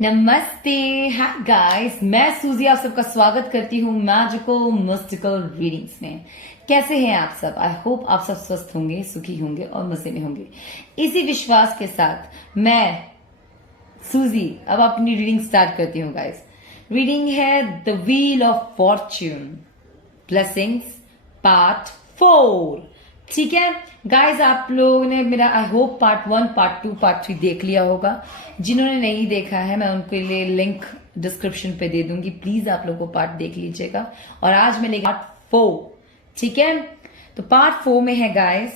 नमस्ते, hi guys, मैं सूजी आप सबका स्वागत करती हूँ मैजिकल मिस्टिकल रीडिंग्स में। कैसे हैं आप सब? आई होप आप सब स्वस्थ होंगे, सुखी होंगे और मजे में होंगे। इसी विश्वास के साथ मैं सूजी अब अपनी रीडिंग स्टार्ट करती हूँ गाइस। रीडिंग है the wheel of fortune blessings part 4। ठीक है गाइज, आप लोगों ने मेरा I hope part 1, part 2, part 3 देख लिया होगा। जिन्होंने नहीं देखा है मैं उनके लिए लिंक डिस्क्रिप्शन पे दे दूंगी, प्लीज आप लोगों को पार्ट देख लीजिएगा। और आज मैं लेगा पार्ट 4। ठीक है, तो पार्ट 4 में है गाइज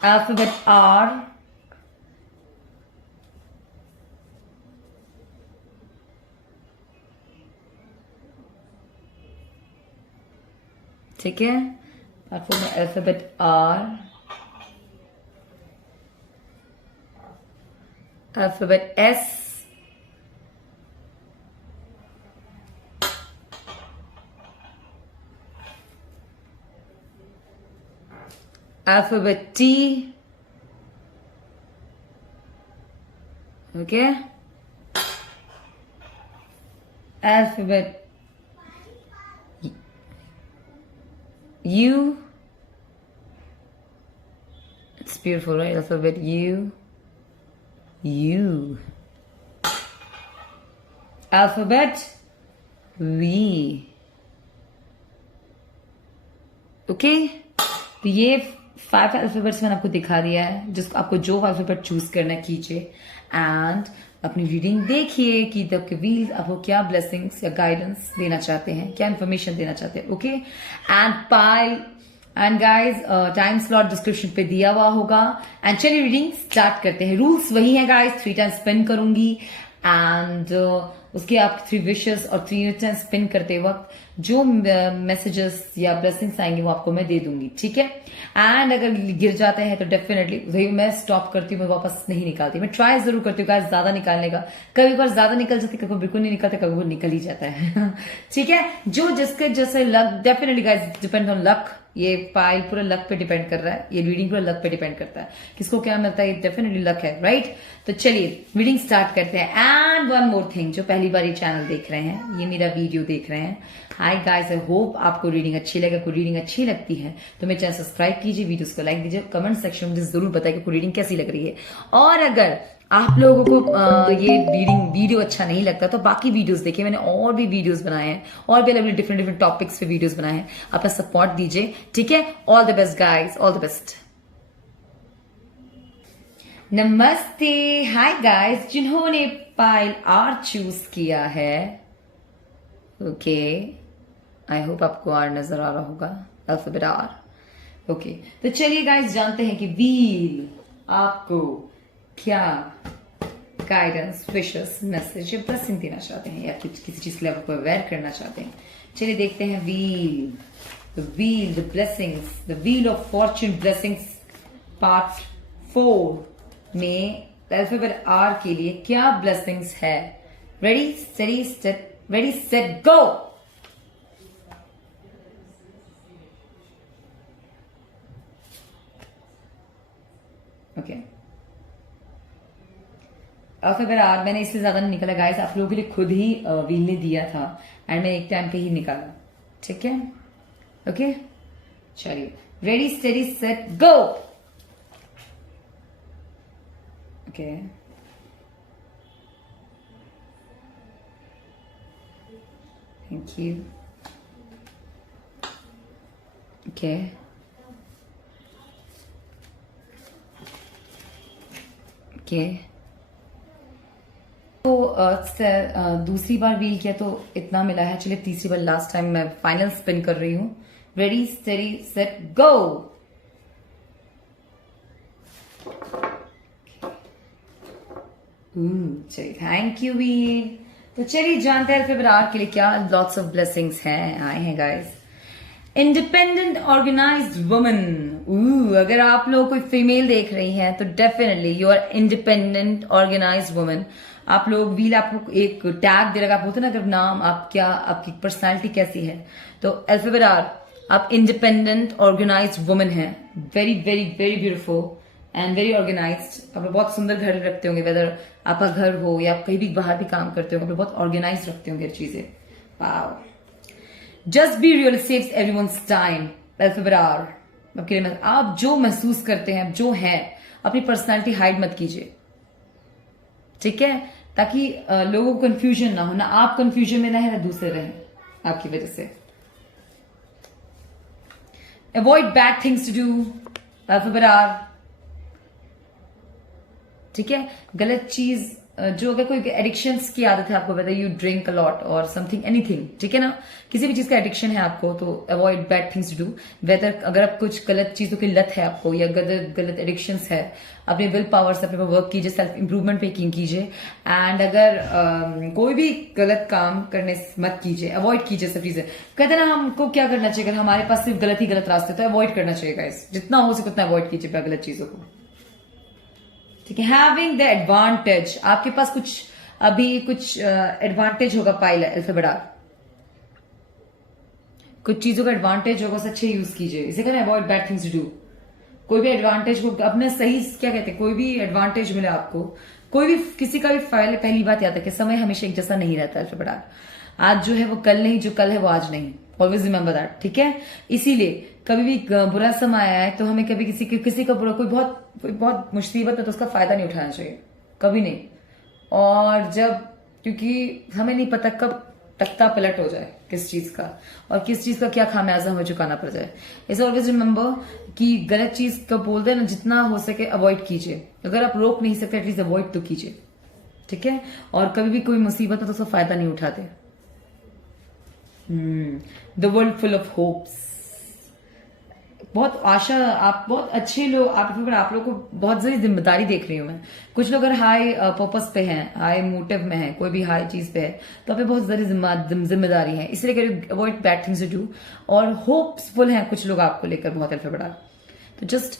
अल्फाबेट आर, ठीक है, पार्ट 4 में alphabet R, alphabet S, alphabet T, okay, alphabet U, it's beautiful, right? Alphabet U, alphabet V, okay, तो ये 5 अल्फाबेट्स मैंने आपको दिखा दिया है, जिसको आपको जो अल्फाबेट चूज करना कीजिए एंड अपनी रीडिंग देखिए कि द व्हील आपको क्या ब्लेसिंग्स या गाइडेंस देना चाहते हैं, क्या इंफॉर्मेशन देना चाहते हैं। Okay and pile and guys time slot description पे दिया हुआ होगा। एंड चलिए रीडिंग स्टार्ट करते हैं। रूल्स वही है गाइज, 3 टाइम्स स्पिन करूंगी एंड उसके आप 3 विशेस और 3 टाइम्स स्पिन करते वक्त जो मैसेजेस या ब्लेसिंग्स आएंगे वो आपको मैं दे दूंगी। ठीक है, एंड अगर गिर जाते हैं तो डेफिनेटली वही मैं स्टॉप करती हूँ, मैं वापस नहीं निकालती। मैं ट्राई जरूर करती हूँ गाइस ज्यादा निकालने का, कभी बार ज्यादा निकल जाती, कभी बिल्कुल नहीं निकलते, कभी वो निकल ही जाता है। ठीक है, जो जिसके जैसे luck, definitely guys depend on luck. ये फाइल पूरा लक पे डिपेंड कर रहा है, ये रीडिंग पूरा लक पे डिपेंड करता है, किसको क्या मिलता है, ये डेफिनेटली लक है, राइट। तो चलिए रीडिंग स्टार्ट करते हैं। एंड वन मोर थिंग, जो पहली बार ये चैनल देख रहे हैं, ये मेरा वीडियो देख रहे हैं, हाय गाइस, आई होप आपको रीडिंग अच्छी लगे। आपको रीडिंग अच्छी लगती है तो मेरे चैनल सब्सक्राइब कीजिए, वीडियोस को लाइक दीजिए, कमेंट सेक्शन में जरूर बताइए कि आपको रीडिंग कैसी लग रही है। और अगर आप लोगों को ये रीडिंग वीडियो अच्छा नहीं लगता तो बाकी वीडियोस देखिए, मैंने और भी वीडियोस बनाए हैं, और भी अलग डिफरेंट डिफरेंट टॉपिक्स पे वीडियोस बनाए हैं, अपना सपोर्ट दीजिए। ठीक है, all the best guys, all the best. नमस्ते, हाय गाइस, जिन्होंने पाइल आर चूज किया है, ओके, आई होप आपको आर नजर आ रहा होगा, अल्फाबेट आर। ओके, तो चलिए गाइस जानते हैं कि व्हील आपको क्या गाइडेंस, विशेस, मैसेज या ब्लेसिंग देना चाहते हैं, या कुछ किसी चीज के लिए आपको अवेयर करना चाहते हैं। चलिए देखते हैं wheel, the blessings, the wheel of fortune blessings part 4 में अल्फाबेट आर के लिए क्या ब्लेसिंग्स है। Ready set go. Okay, alphabet R मैंने इससे ज्यादा नहीं निकाला गाइस, आप लोगों के लिए खुद ही व्हील ने दिया था एंड मैं एक टाइम पे ही निकाला। ठीक है, ओके, चलिए ready steady set go. Okay, thank you. Okay, okay, तो दूसरी बार व्हील किया तो इतना मिला है। चलिए तीसरी बार, लास्ट टाइम मैं फाइनल स्पिन कर रही हूं। Ready steady set go. चलिए थैंक यू व्हील। तो चलिए जानते हैं अल्फाबेट आर के लिए क्या लॉट्स ऑफ ब्लेसिंग्स हैं, आए हैं गाइस। Independent organised woman. अगर आप लोग कोई फीमेल देख रही हैं तो definitely you are independent organised woman. आप लोग व्हील आपको एक टैग दे रखा, आप बोलते ना अगर नाम आप क्या, आपकी पर्सनालिटी कैसी है, तो अल्फाबेट आर, आप इंडिपेंडेंट ऑर्गेनाइज्ड वुमन हैं, very very very beautiful, and very organised. आप बहुत सुंदर घर रखते होंगे, वेदर आपका घर हो या आप कहीं भी बाहर भी काम करते होंगे, बहुत ऑर्गेनाइज रखते होंगे चीजें। Wow. Just be real, saves everyone's time. Alphabet R आपके लिए, आप जो महसूस करते हैं, जो है, अपनी पर्सनालिटी हाइड मत कीजिए, ठीक है, ताकि लोगों को कंफ्यूजन ना हो, ना आप कंफ्यूजन में ना है ना दूसरे रहें आपकी वजह से। Avoid bad things to do. Alphabet R, ठीक है, गलत चीज जो, अगर कोई एडिक्शंस की आदत है आपको, whether you drink a lot और समथिंग एनीथिंग, ठीक है ना, किसी भी चीज का एडिक्शन है आपको, तो avoid bad things to do. Whether अगर आप कुछ गलत चीजों की लत है आपको, या गलत एडिक्शंस है, अपने विल पावर से अपने पर वर्क कीजिए, सेल्फ इंप्रूवमेंट पे कीजिए। एंड अगर कोई भी गलत काम करने मत कीजिए, अवॉइड कीजिए सब चीजें। कहते ना हमको क्या करना चाहिए, अगर हमारे पास सिर्फ गलत ही गलत रास्ते, तो अवॉइड करना चाहिए गाइस, जितना हो सके उतना अवॉइड कीजिए गलत चीजों को, ठीक है। हैविंग द एडवांटेज, आपके पास कुछ एडवांटेज होगा, पाइल अल्फाबेट आर, कुछ चीजों का एडवांटेज होगा, उसे अच्छे यूज कीजिए। इसे कहते हैं avoid bad things to do. कोई भी एडवांटेज को अपने सही, क्या कहते हैं, कोई भी एडवांटेज मिले आपको, कोई भी किसी का भी फायदा, पहली बात याद रखें, समय हमेशा एक जैसा नहीं रहता है अल्फाबेट आर। आज जो है वो कल नहीं, जो कल है वो आज नहीं, ऑलवेज रिमेंबर दैट, ठीक है। इसीलिए कभी भी बुरा समय आया है तो हमें कभी किसी का बुरा, कोई बहुत मुसीबत है तो उसका फायदा नहीं उठाना चाहिए, कभी नहीं। और क्योंकि हमें नहीं पता कब तख्ता पलट हो जाए किस चीज का, और किस चीज का क्या खामियाजा हमें चुकाना पड़ जाए। इसे ऑलवेज रिमेंबर कि गलत चीज का बोलते हैं ना, जितना हो सके अवॉइड कीजिए। अगर आप रोक नहीं सकते, एटलीस्ट अवॉइड तो कीजिए, ठीक है। और कभी भी कोई मुसीबत हो तो उसका फायदा नहीं उठाते। The world full of hopes, बहुत आशा, आप बहुत अच्छे लोग, आप लोग को बहुत सारी जिम्मेदारी देख रही हूं मैं। कुछ लोग अगर हाई पर्पस पे हैं, हाई मोटिव में है, कोई भी हाई चीज पे है, तो आप पे बहुत सारी जिम्मेदारी है, इसलिए avoid bad things to do. और होप्सफुल हैं कुछ लोग आपको लेकर बहुत अल्फाबेट, तो just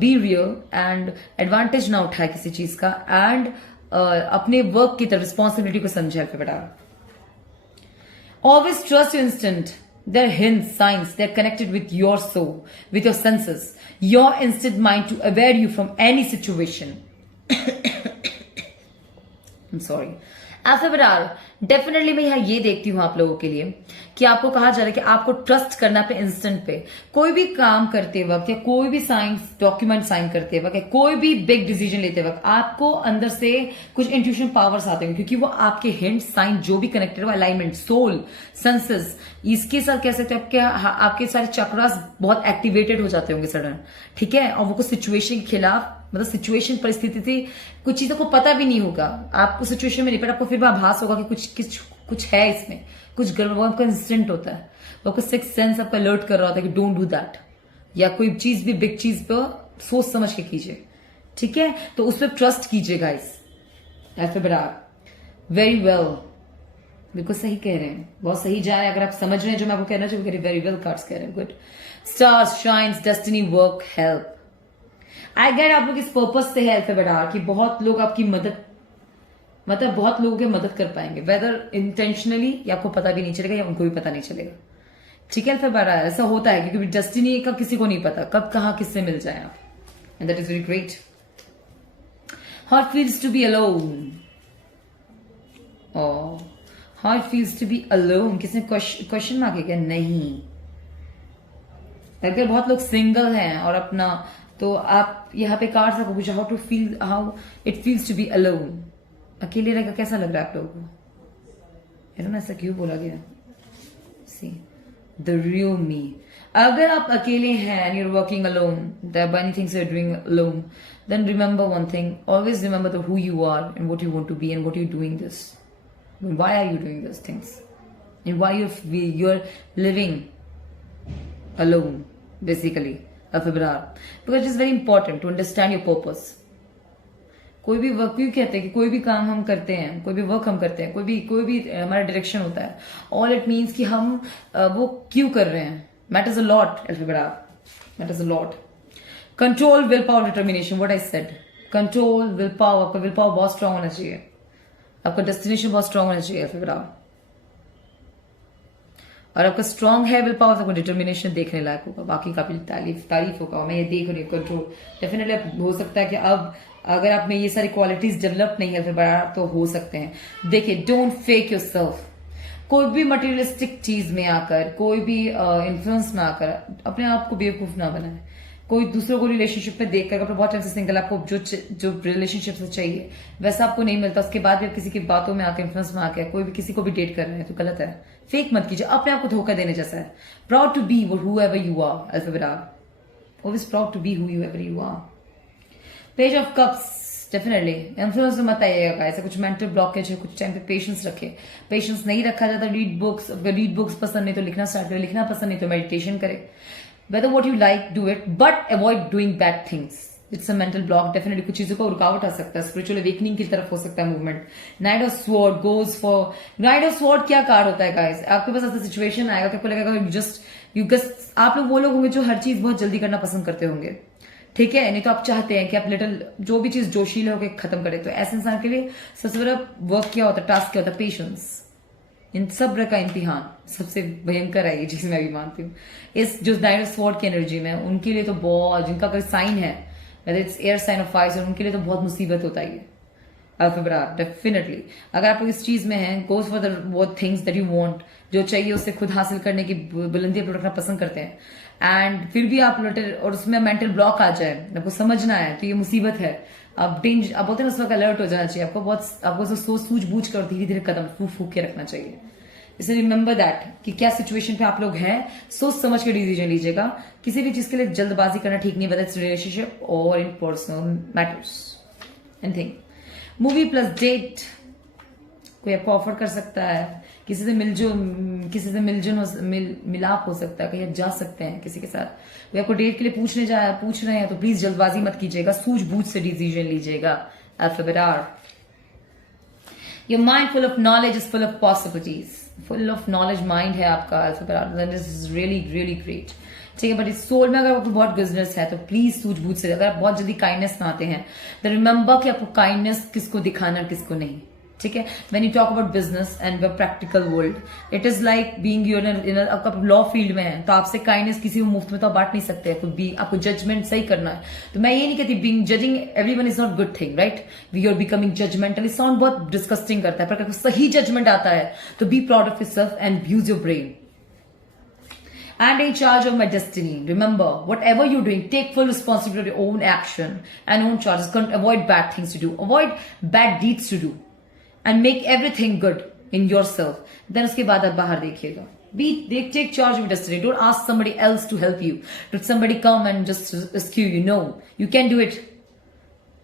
be real and advantage ना उठाए किसी चीज का, एंड अपने वर्क की तरफ रिस्पॉन्सिबिलिटी को समझे alphabet. Always trust your instinct. They're hints, signs. They're connected with your soul, with your senses. Your instinct mind to aware you from any situation. I'm sorry. Alphabet R, definitely मैं यहाँ ये देखती हूँ आप लोगों के लिए कि आपको कहा जा रहा है कि आपको ट्रस्ट करना पे इंस्टेंट पे, कोई भी काम करते वक्त या कोई भी डॉक्यूमेंट साइन करते वक्त या कोई भी बिग डिसीजन लेते वक्त आपको अंदर से कुछ इंट्यूशन पावर्स आते हैं, क्योंकि वो आपके हिंट, साइन जो भी कनेक्टेड हो, अलाइनमेंट, सोल, सेंसेस, इसके साथ कह सकते हैं आपके सारे चक्रास बहुत एक्टिवेटेड हो जाते होंगे सडन, ठीक है। और वो कुछ सिचुएशन के खिलाफ, मतलब सिचुएशन, परिस्थिति थी, कुछ चीजों को पता भी नहीं होगा आपको, सिचुएशन में नहीं, पर आपको फिर भी आभास होगा कि कुछ है इसमें, कुछ गड़बड़, वो आपका इंस्टेंट होता है, वो आपका सिक्स सेंस आपका अलर्ट कर रहा होता है कि डोंट डू दैट, या कोई चीज भी बिग चीज पर सोच समझ के कीजिए, ठीक है। तो उस पर ट्रस्ट कीजिए guys. Alphabet R, very well, बिल्कुल सही कह रहे हैं, बहुत सही जा रहे हैं। अगर आप समझ रहे हैं जो मैं आपको कहना चाहिए, वेरी वेल कार्ड्स कह रहे हैं, good. Stars, shines, destiny, work, help. I get आप लोग इस पर्पस से है अल्फाबेट आर कि बहुत लोग आपकी मदद, मतलब बहुत लोगों की मदद कर पाएंगे, वेदर इंटेंशनली या आपको पता भी नहीं चलेगा या उनको भी पता नहीं चलेगा, ठीक है। अल्फाबेट आर, ऐसा होता है क्योंकि डेस्टिनी का किसी को नहीं पता कब कहां किससे मिल जाए आप, and that is very great. How it feels to be alone, how it feels to be alone, किसने क्वेश्चन मार्क किया? नहीं, अगर बहुत लोग सिंगल हैं और अपना, तो आप यहाँ पे कार्ड आपको पूछा, how it feels to be alone, अकेले रहेगा कैसा लग रहा है आप लोगों को, ना ऐसा क्यों बोला गया? सी द रियल मी, अगर आप अकेले हैं and you're working alone, the many things you're doing alone, then remember one thing, always remember who you are and what you want to be and what you're doing this, why are you doing these things, and why you're living alone basically. Alphabet R, because it is very important to understand your purpose. कोई भी work, क्यों कहते हैं कि कोई भी काम हम करते हैं, कोई भी वर्क हम करते हैं, कोई भी हमारा डायरेक्शन होता है, ऑल इट मीन्स कि हम वो क्यों कर रहे हैं, matters a lot. Alphabet R, matters a lot. Control, will power, determination, what I said, control, will power, आपका विल पावर बहुत स्ट्रांग होना चाहिए, आपका डेस्टिनेशन बहुत स्ट्रांग होना चाहिए। Alphabet R. और आपका स्ट्रांग है विल पावर, आपको डिटर्मिनेशन देखने लायक होगा, बाकी का भी तारीफ होगा। मैं ये देख रही हूँ कंट्रोल डेफिनेटली हो सकता है कि अब अगर आप में ये सारी क्वालिटीज डेवलप नहीं है फिर बड़ा तो हो सकते हैं। देखिए, डोंट फेक योरसेल्फ। कोई भी मटेरियलिस्टिक चीज में आकर, कोई भी इन्फ्लुएंस में आकर अपने आप को बेवकूफ ना बनाए। कोई दूसरों को रिलेशनशिप में देखकर, अगर बहुत टाइम से सिंगल, आपको जो रिलेशनशिप से चाहिए वैसा आपको नहीं मिलता, उसके बाद भी आप किसी की बातों में आकर, इन्फ्लुएंस में आकर कोई भी किसी को भी डेट कर रहे हैं तो गलत है। फेक मत कीजिए, अपने आप को धोखा देने जैसा है। Proud to be whoever you are, always proud to be whoever you are. Page of cups, definitely influence मत आइएगा। ऐसा कुछ मेंटल ब्लॉकेज है, कुछ टाइम पे पेशेंस रखे। पेशेंस नहीं रखा जाता, रीड बुक्स। अगर रीड बुक्स पसंद नहीं तो लिखना स्टार्ट करें, लिखना पसंद नहीं तो मेडिटेशन करें। Whether what you like do it, but avoid doing bad things. It's a mental block, definitely कुछ चीजों को रुकावट आ सकता है। स्पिरिचुअल अवेकनिंग की तरफ हो सकता है movement. Night of sword goes for, night of sword क्या कार्ड होता है गाइस? आपके पास ऐसा सिचुएशन आएगा कि आपको लगेगा आप लोग वो लोग होंगे जो हर चीज बहुत जल्दी करना पसंद करते होंगे, ठीक है? नहीं तो आप चाहते हैं कि आप लिटिल जो भी चीज जोशील होकर खत्म करें। तो ऐसे इंसान के लिए सबसे बड़ा वर्क क्या होता है, टास्क क्या होता है? पेशेंस। इन सब्र का इम्तिहान सबसे भयंकर है ये, जिसे मैं भी मानती हूँ। इस जो नाइट ऑफ स्वॉर्ड की एनर्जी में उनके लिए तो बहुत, जिनका कोई साइन है whether it's air sign of fire, उनके लिए तो बहुत मुसीबत होता है। डेफिनेटली अगर आप इस चीज में हैं, गोज फॉर द वो थिंग्स दैट यू वांट, जो चाहिए उससे खुद हासिल करने की बुलंदी पर रखना पसंद करते हैं, एंड फिर भी आप और उसमें मेंटल ब्लॉक आ जाए, आपको समझना है तो ये मुसीबत है। आप बोलते हैं उस वक्त अलर्ट हो जाना चाहिए। आपको सोच सूझ-बूझ कर धीरे धीरे कदम फूक के रखना चाहिए। इसलिए रिमेंबर दैट कि क्या सिचुएशन पे आप लोग हैं, सोच समझ के डिसीजन लीजिएगा। किसी भी चीज के लिए जल्दबाजी करना ठीक नहीं, वेदर इट्स रिलेशनशिप और in personal matters anything. Movie plus date कोई आपको ऑफर कर सकता है, किसी से मिलाप हो सकता है, कहीं आप जा सकते हैं किसी के साथ। कोई आपको डेट के लिए पूछ रहे हैं तो प्लीज जल्दबाजी मत कीजिएगा, सूझबूझ से डिसीजन लीजिएगा। Alphabet R. Your mind full of knowledge is full of possibilities. Full of knowledge mind है आपका alphabet R, that is really really great, ठीक है? बट इस सोल में अगर आपको बहुत बिजनेस है तो प्लीज सूझबूझ से, अगर आप बहुत जल्दी काइंडनेस में आते हैं तो रिमेंबर कि आपको काइंडनेस किसको दिखाना और किसको नहीं, ठीक है? When you talk about business and practical world, it is like being you're in आपका लॉ फील्ड में है तो आपसे काइंडनेस किसी को मुफ्त में तो आप बांट नहीं सकते। आपको जजमेंट सही करना है। तो मैं ये नहीं कहती being judging everyone is not good thing, right? We are becoming judgemental, sound बहुत डिस्कस्टिंग करता है, पर अगर सही जजमेंट आता है तो be proud of yourself and use your brain. And in charge of my destiny. Remember, whatever you're doing, take full responsibility of your own action and own charges. Avoid bad things to do. Avoid bad deeds to do. And make everything good in yourself. Then उसके बाद आप बाहर देखिएगा. Take charge of your destiny. Don't ask somebody else to help you. Did somebody come and just rescue you? No. You can do it.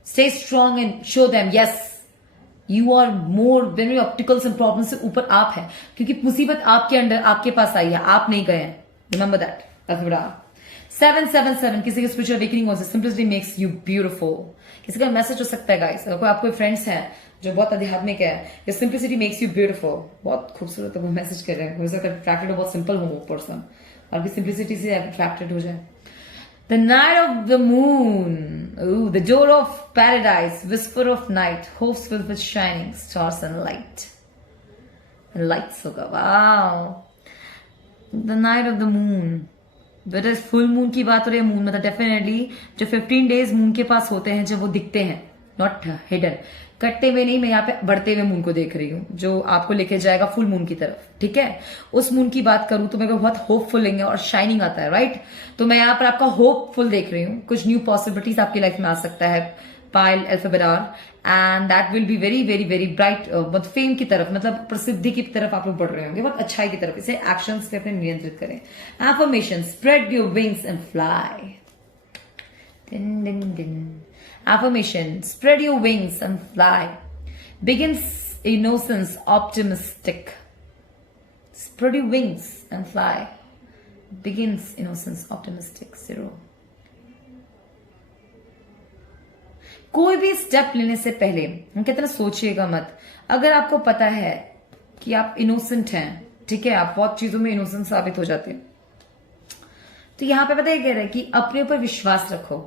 Stay strong and show them, yes, you are more than your obstacles and problems से ऊपर आप हैं. क्योंकि मुसीबत आपके अंदर, आपके पास आई है, आप नहीं गए हैं. Remember that. 777 किसी के स्पिरिचुअल अवेकनिंग हो सकता है। Simplicity makes you beautiful. किसी का मैसेज हो सकता है गाइस, अगर आपके फ्रेंड्स हैं जो बहुत आध्यात्मिक है, या सिंपलिसिटी मेक्स यू ब्यूटीफुल, बहुत खूबसूरत है वो मैसेज कर रहे हैं। हो सकता है अट्रैक्टेड हो, बहुत सिंपल हो वो पर्सन और सिंपलिसिटी से अट्रैक्टेड हो जाए। The night of the moon, ooh, the door of paradise, whisper of night, hopes filled with shining stars and light. Lights होगा, wow. The night of the moon, बेटा full moon की बात हो रही है। मून मतलब डेफिनेटली जो 15 days moon के पास होते हैं जब वो दिखते हैं, नॉट हिडन, कटते हुए नहीं, मैं यहाँ पे बढ़ते हुए मून को देख रही हूँ जो आपको लेके जाएगा फुल मून की तरफ, ठीक है? उस मून की बात करूं तो मेरे को बहुत होपफुल है और शाइनिंग आता है, राइट? तो मैं यहाँ पर आपका होपफुल देख रही हूँ, कुछ न्यू पॉसिबिलिटीज आपकी लाइफ में आ सकता है। पाइल alphabet R and that will be very very very bright, बहुत फेम की तरफ, मतलब प्रसिद्धि की तरफ आप लोग बढ़ रहे होंगे, बहुत अच्छाई की तरफ। इसे एक्शंस पे अपने नियंत्रित करें। Affirmation, spread your wings and fly. दिन दिन दिन। Affirmation, spread your wings and fly. Begins innocence, optimistic. Spread your wings and fly. Begins innocence, optimistic. 0. कोई भी स्टेप लेने से पहले हम कहते हैं सोचिएगा मत। अगर आपको पता है कि आप इनोसेंट हैं, ठीक है, आप बहुत चीजों में इनोसेंट साबित हो जाते हैं, तो यहां पे पता है कह रहे हैं कि अपने ऊपर विश्वास रखो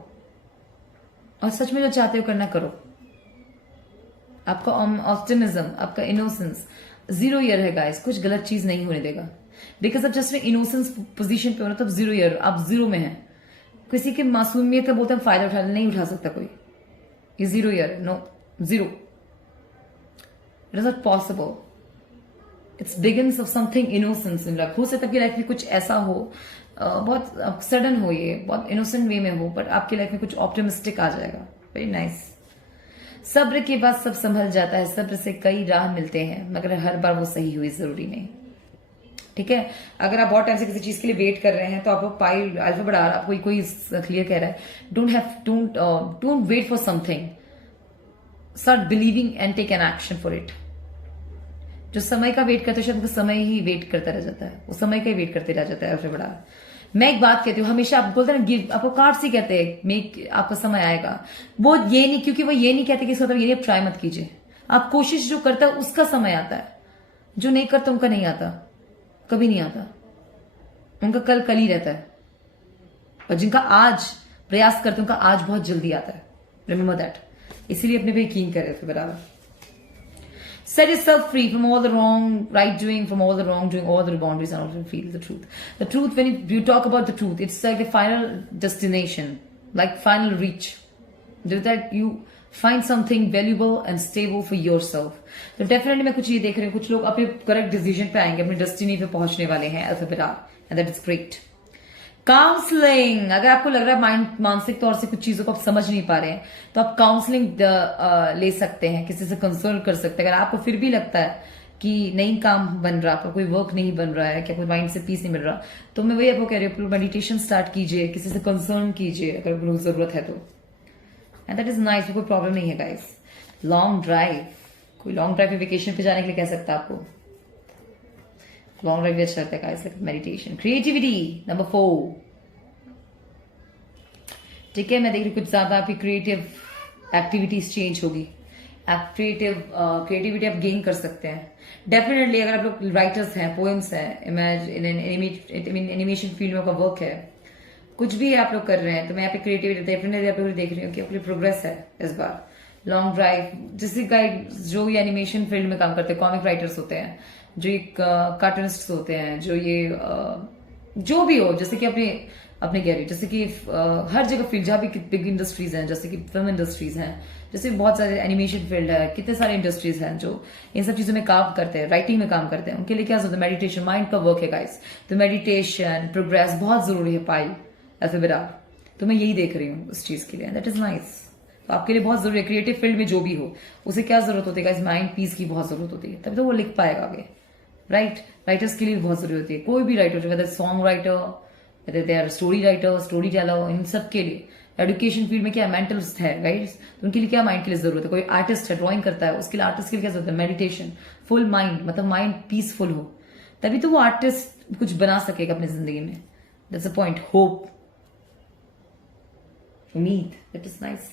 और सच में जो चाहते हो करना करो। आपका ऑप्टिमिज्म, आपका इनोसेंस 0 ईयर है गाइस, कुछ गलत चीज नहीं होने देगा। बिकॉज आप जस्ट में इनोसेंस पोजीशन पे हो ना, तब 0 ईयर आप 0 में है। किसी की मासूमियत का बोलते हम फायदा उठा नहीं उठा सकता कोई। ये 0 year, no 0, it is not possible. It's begins of something innocence in life. हो सकता है आपकी लाइफ में कुछ ऐसा हो, बहुत सडन हो, ये बहुत इनोसेंट वे में हो, बट आपकी लाइफ में कुछ ऑप्टिमिस्टिक आ जाएगा। Very nice. सब्र के बाद सब संभल जाता है, सब्र से कई राह मिलते हैं, मगर हर बार वो सही हुई जरूरी नहीं। ठीक है, अगर आप बहुत टाइम से किसी चीज के लिए वेट कर रहे हैं तो आपको पाई अल्फा बढ़ा रहा, आपको कोई क्लियर कह रहा है, don't wait for something, start believing and take an action for it. जो समय का वेट करते हैं शायद समय ही वेट करता रह जाता है, वो समय का ही वेट करते रह जाता है अल्फा बढ़ा। मैं एक बात कहती हूँ, हमेशा आप बोलते हैं ना, गिव, आपको कार्ड्स ही कहते हैं मेक, आपका समय आएगा। वो ये नहीं, क्योंकि वो ये नहीं कहते कि इसका मतलब ये नहीं आप ट्राई मत कीजिए। आप कोशिश जो करता है उसका समय आता है, जो नहीं करता उनका नहीं आता, कभी नहीं आता। उनका कल कल ही रहता है, और जिनका आज प्रयास करते हैं उनका आज बहुत जल्दी आता है। Remember that. इसीलिए अपने पे यकीन करें फिर बराबर। Set yourself free from all the wrong, right doing, from all the wrong doing, all the boundaries, and often feel the truth. The truth, when you talk about the truth, it's like the final destination, like final reach. That you find something valuable and stable for yourself. तो definitely मैं कुछ ये देख रही हूँ, कुछ लोग अपने correct decision पे आएंगे, अपनी destiny पे पहुंचने वाले हैं अल्फाबेटा, and that is great. Counselling, अगर आपको लग रहा है मानसिक तौर से कुछ चीजों को आप समझ नहीं पा रहे हैं, तो आप काउंसलिंग ले सकते हैं, किसी से कंसल्ट कर सकते हैं। अगर आपको फिर भी लगता है कि नहीं काम बन रहा, आपका कोई वर्क नहीं बन रहा है, कि आपको माइंड से पीस नहीं मिल रहा, तो मैं वही आपको कह रही हूँ, मेडिटेशन स्टार्ट कीजिए, किसी से कंसर्न कीजिए अगर जरूरत है तो। एंड दैट इज नाइस, कोई प्रॉब्लम नहीं है गाइस। लॉन्ग ड्राइव, कोई लॉन्ग ड्राइव पे वेकेशन पे जाने के लिए कह सकता है आपको। लॉन्ग ड्राइव अच्छा लगता है guys, like meditation. Creativity number 4। ठीक है, मैं देख रही हूँ कुछ ज्यादा आपकी क्रिएटिव एक्टिविटीज चेंज होगी, क्रिएटिविटी आप गेन कर सकते हैं डेफिनेटली। अगर आप लोग राइटर्स हैं, पोएम्स हैं, एनिमेशन फील्ड में आपका वर्क है, कुछ भी आप लोग कर रहे हैं, तो मैं यहाँ पे क्रिएटिविटी डेफिनेटली आप लोग देख रही हूँ कि आपकी प्रोग्रेस है इस बार। लॉन्ग ड्राइव, जिससे गाइड जो ये एनिमेशन फील्ड में काम करते हैं, कॉमिक राइटर्स होते हैं, जो ये कार्टूनिस्ट होते हैं, जो ये जो भी हो, जैसे कि अपने कह रही, जैसे कि हर जगह फील्ड जहां भी बिग इंडस्ट्रीज हैं, जैसे कि फिल्म इंडस्ट्रीज हैं, जैसे बहुत सारे एनिमेशन फील्ड है, कितने सारे इंडस्ट्रीज हैं जो इन सब चीजों में काम करते हैं, राइटिंग में काम करते हैं, उनके लिए क्या होता है, मेडिटेशन, माइंड का वर्क है गाइस। तो मेडिटेशन, प्रोग्रेस बहुत जरूरी है पाई अल्फाबेटा। तो मैं यही देख रही हूँ उस चीज के लिए, दैट इज नाइस। तो आपके लिए बहुत जरूरी है, क्रिएटिव फील्ड में जो भी हो, उसे क्या जरूरत होती है गाइस, माइंड पीस की बहुत जरूरत होती है, तभी तो वो लिख पाएगा आगे। राइट, राइटर्स के लिए बहुत जरूरी होती है, कोई भी writer, whether song writer, they are story writer, story teller, इन सब के लिए। एजुकेशन फील्ड में क्या मेंटलिस्ट है गाइड्स, तो उनके लिए क्या माइंड के लिए जरूरत है। कोई आर्टिस्ट है, ड्राइंग करता है, उसके लिए आर्टिस्ट के लिए क्या जरूरत है, मेडिटेशन, फुल माइंड, मतलब माइंड पीसफुल हो, तभी तो वो आर्टिस्ट कुछ बना सकेगा अपनी जिंदगी में। That's a point. होप, उम्मीद, that is nice.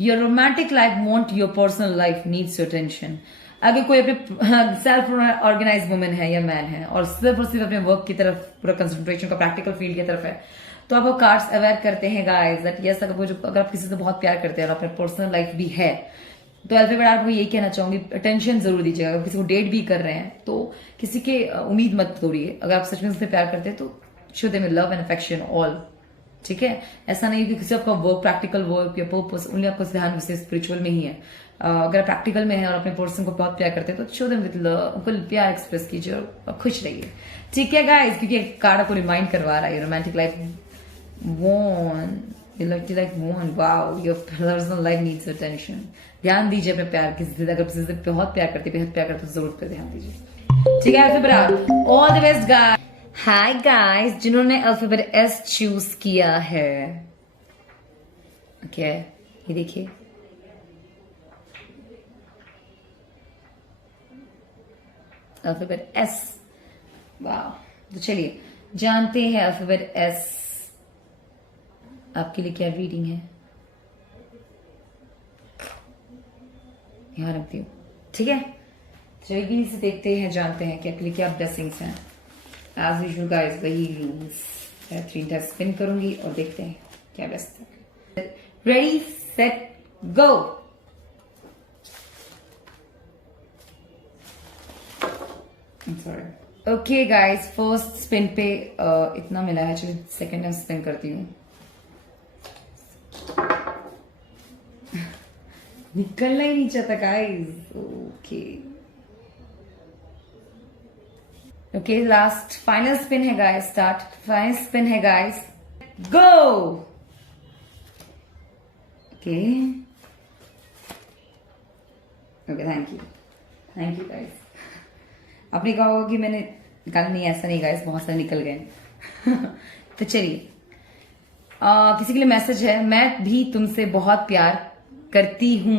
Your romantic life want your personal life needs your attention. अगर कोई अपने सेल्फ ऑर्गेनाइज वुमेन है या मैन है और सिर्फ अपने वर्क की तरफ पूरा कंसंट्रेशन का प्रैक्टिकल फील्ड की तरफ है, तो आप वो कार्ड्स अवेयर करते हैं गाइस दैट यस, अगर आप किसी से बहुत प्यार करते हैं और अपने पर्सनल लाइफ भी है, तो अल्फाबेट आपको यही कहना चाहूंगी, अटेंशन जरूर दीजिएगा। अगर किसी को डेट भी कर रहे हैं तो किसी के उम्मीद मत तोड़िए। अगर आप सच में उससे प्यार करते हैं तो show them love and affection all. ठीक है, ऐसा नहीं कि किसी आपका वर्क, प्रैक्टिकल वर्क या पर्पस, उन्हें आपको ध्यान स्पिरिचुअल में ही है। अगर आप प्रैक्टिकल में है और अपने पर्सन को बहुत प्यार करते हैं तो शो देम विद लव, उनको प्यार एक्सप्रेस कीजिए और खुश रहिए। ठीक है गाइस, क्योंकि कार्ड आपको रिमाइंड करवा रहा है romantic life wow, your personal life needs attention. ध्यान दीजिए अपने प्यार किसी से, अगर किसी से बहुत प्यार करते, बेहद प्यार करते, तो जरूर पे ध्यान दीजिए। ठीक है, alphabet all the best guys. Hi guys, जिन्होंने अल्फाबेट एस चूज किया है, ओके, ये देखिए, अल्फाबेट एस, वाह। तो चलिए जानते हैं अल्फाबेट एस आपके लिए क्या रीडिंग है। यहां रखती हूँ, ठीक है। चलिए से देखते हैं, जानते हैं कि आपके लिए क्या ब्लेसिंग्स हैं। एज यूजुअल गाइस, वही रूल्स, 3 टाइम्स स्पिन करूंगी और देखते हैं क्या बेस्ट है। Ready set go. I'm sorry. Okay guys, first spin पे इतना मिला है, चलिए सेकेंड टाइम स्पिन करती हूँ। निकलना ही नहीं चाहता guys. Okay, last final spin है गाइस। स्टार्ट, फाइनल स्पिन है guys, go. Okay okay, thank you guys. आपने कहा होगा कि मैंने निकाल, नहीं ऐसा नहीं गाइस, बहुत सारे निकल गए। तो चलिए, किसी के लिए मैसेज है, मैं भी तुमसे बहुत प्यार करती हूँ।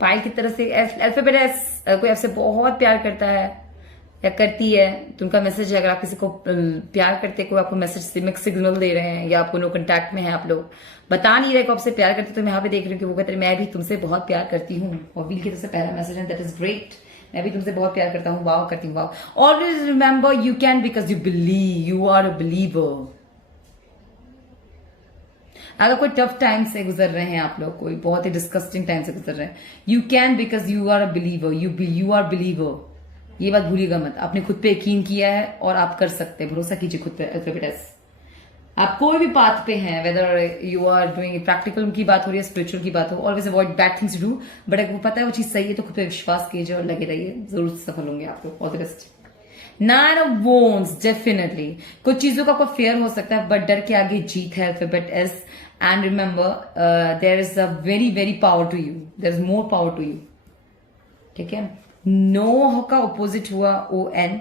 पायल की तरफ से अल्फाबेट एस, कोई आपसे बहुत प्यार करता है या करती है, तो उनका मैसेज है। अगर आप किसी को प्यार करते, कोई आपको मैसेज मिक्स सिग्नल दे रहे हैं या आपको नो कांटेक्ट में है, आप लोग बता नहीं रहे को आपसे प्यार करते, तो मैं यहाँ पे देख रही हूँ कि वो कहते हैं मैं भी तुमसे बहुत प्यार करती हूँ। और व्हील की तरफ से पहला मैसेज है, दैट इज ग्रेट। मैं भी तुमसे बहुत प्यार करता हूँ, वाव करती हूँ, wow. Always remember you can because you believe, you are a believer. अगर कोई टफ टाइम से गुजर रहे हैं आप लोग, कोई बहुत ही डिस्कस्टिंग टाइम से गुजर रहे हैं, you can because you are a believer, you are believer. ये बात भूलिएगा मत, आपने खुद पे यकीन किया है और आप कर सकते हैं, भरोसा कीजिए खुद पे। अल्फाबेट्स, आप कोई भी पाथ पे हैं, whether you are doing practical की बात हो रही है, स्पिरिचुअल की बात हो, always avoid bad things to do, but अगर वो पता है वो चीज सही है तो खुद पे विश्वास कीजिए और लगे रहिए, जरूर सफल होंगे आप लोग। All the best. Nine of wands, definitely कुछ चीजों का आपको फेयर हो सकता है, बट डर के आगे जीत है। Alphabet S, and remember there is a very very power to you, there is more power to you. ठीक है, नो का ऑपोजिट हुआ O N,